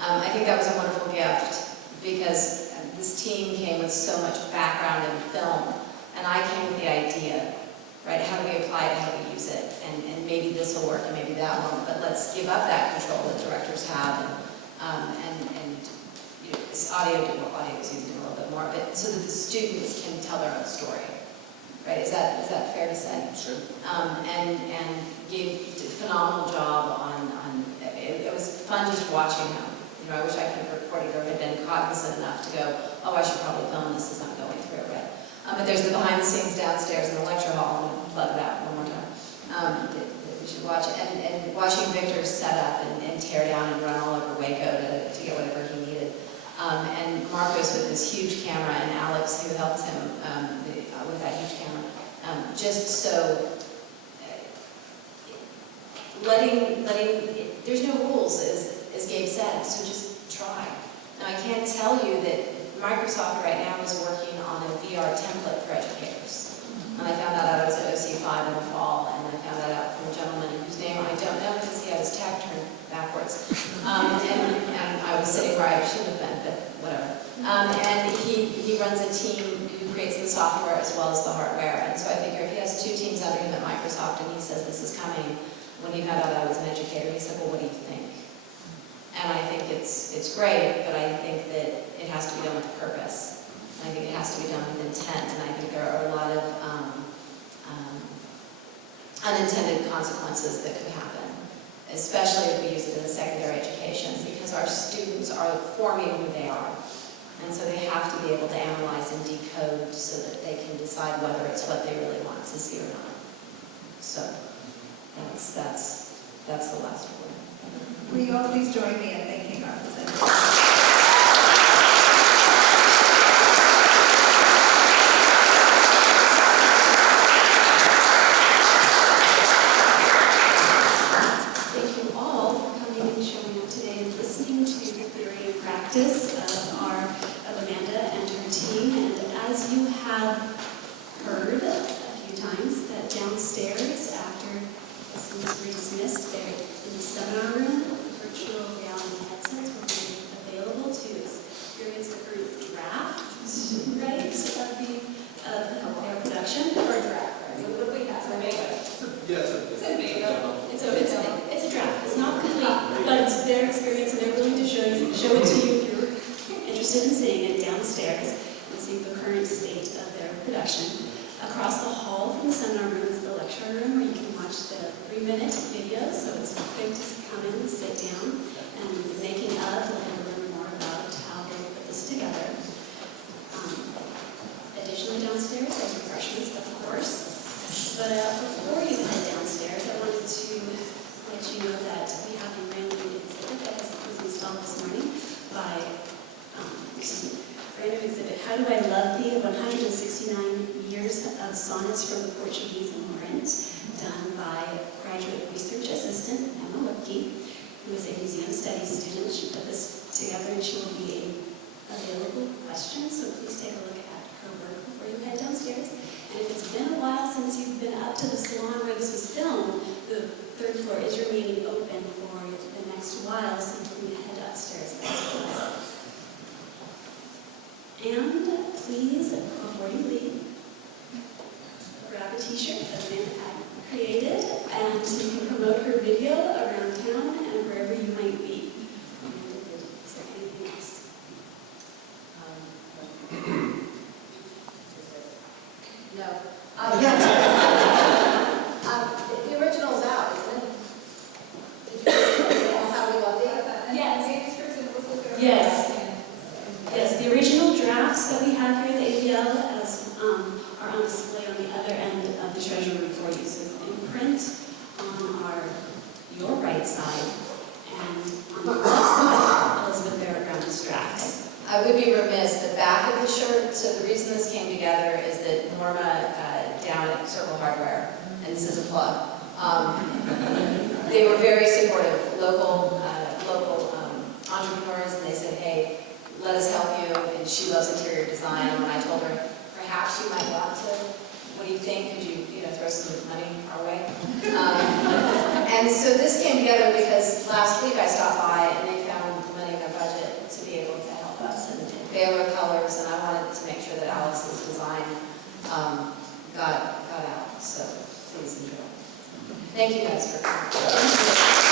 I think that was a wonderful gift because this team came with so much background in film, and I came with the idea, right? How do we apply it? How do we use it? And maybe this will work and maybe that won't, but let's give up that control that directors have and this audio is used a little bit more, but so that the students can tell their own story, right? Is that fair to say? Sure. And did a phenomenal job on it was fun just watching them. I wish I could have recorded or had been cognizant enough to go, oh, I should probably film this as I'm going through, right? But there's the behind the scenes downstairs in the lecture hall, and plug it out one more time. That we should watch it. And watching Victor set up and tear down and run all over Waco to get whatever he needed. And Marcos with this huge camera, and Alex who helped him with that huge camera. Just so there's no rules, as Gabe said, so just try. Now, I can't tell you that Microsoft right now is working on a VR template for educators. And I found that out. I was at OC5 in the fall, and I found that out from a gentleman whose name I don't know because he had his tab turned backwards. And I was sitting where I shouldn't have been, but whatever. And he runs a team who creates the software as well as the hardware. And so I figure if he has 2 teams under him at Microsoft and he says this is coming, when he found out I was an educator, he said, well, what do you think? And I think it's great, but I think that it has to be done with purpose. And I think it has to be done with intent, and I think there are a lot of unintended consequences that could happen, especially if we use it in the secondary education, because our students are forming who they are. And so they have to be able to analyze and decode so that they can decide whether it's what they really want to see or not. So that's the last word. Will you all please join me in thanking our presenters? Of Amanda and her team, and as you have heard a few times, that downstairs after lessons were dismissed, they're in the seminar room, virtual reality headsets will be available to experience the current draft, right, of their production, or draft, right? What do we have? It's a beta. Yes. It's a beta. It's a draft. It's not complete, but it's their experience, and they're willing to show it to you if you're interested in seeing it downstairs and seeing the current state of their production. Across the hall from the seminar room is the lecture room where you can watch the 3-minute video, so it's quick to come in and sit down and the making of and learn more about how they put this together. Additionally downstairs, there's refreshments, of course. But before you head downstairs, I wanted to let you know that we have a brand new exhibit that was installed this morning by brand new exhibit, How Do I Love Thee? 169 Years of Sonnets from the Portuguese and Laurent, done by graduate research assistant Emma Lipke, who is a museum studies student. She put this together and she will be available questions, so please take a look at her work before you head downstairs. And if it's been a while since you've been up to the salon where this was filmed, the 3rd floor is remaining open for the next while, so you can head upstairs as well. And please, before you leave, grab a t-shirt that Amanda had created, and you can promote her video around town and wherever you might be. Amanda, is there anything else? No. The original's out, isn't it? Did you How We Love Thee? Yes. Yes, the original drafts that we have here at the ABL are on display on the other end of the treasure room for you. So in print on your right side, and on the left side, Elizabeth Barrett Brown's drafts. I would be remiss, the back of the shirt, so the reason this came together is that Norma down at Circle Hardware, and this is a plug, they were very supportive, local entrepreneurs, and they said, hey, let us help you, and she loves interior design, and when I told her, perhaps you might want to, what do you think, could you throw some money our way? And so this came together because last week I stopped by and they found money in their budget to be able to help us, and Baylor colors, and I wanted to make sure that Alex's design got out, so please enjoy. Thank you guys for coming.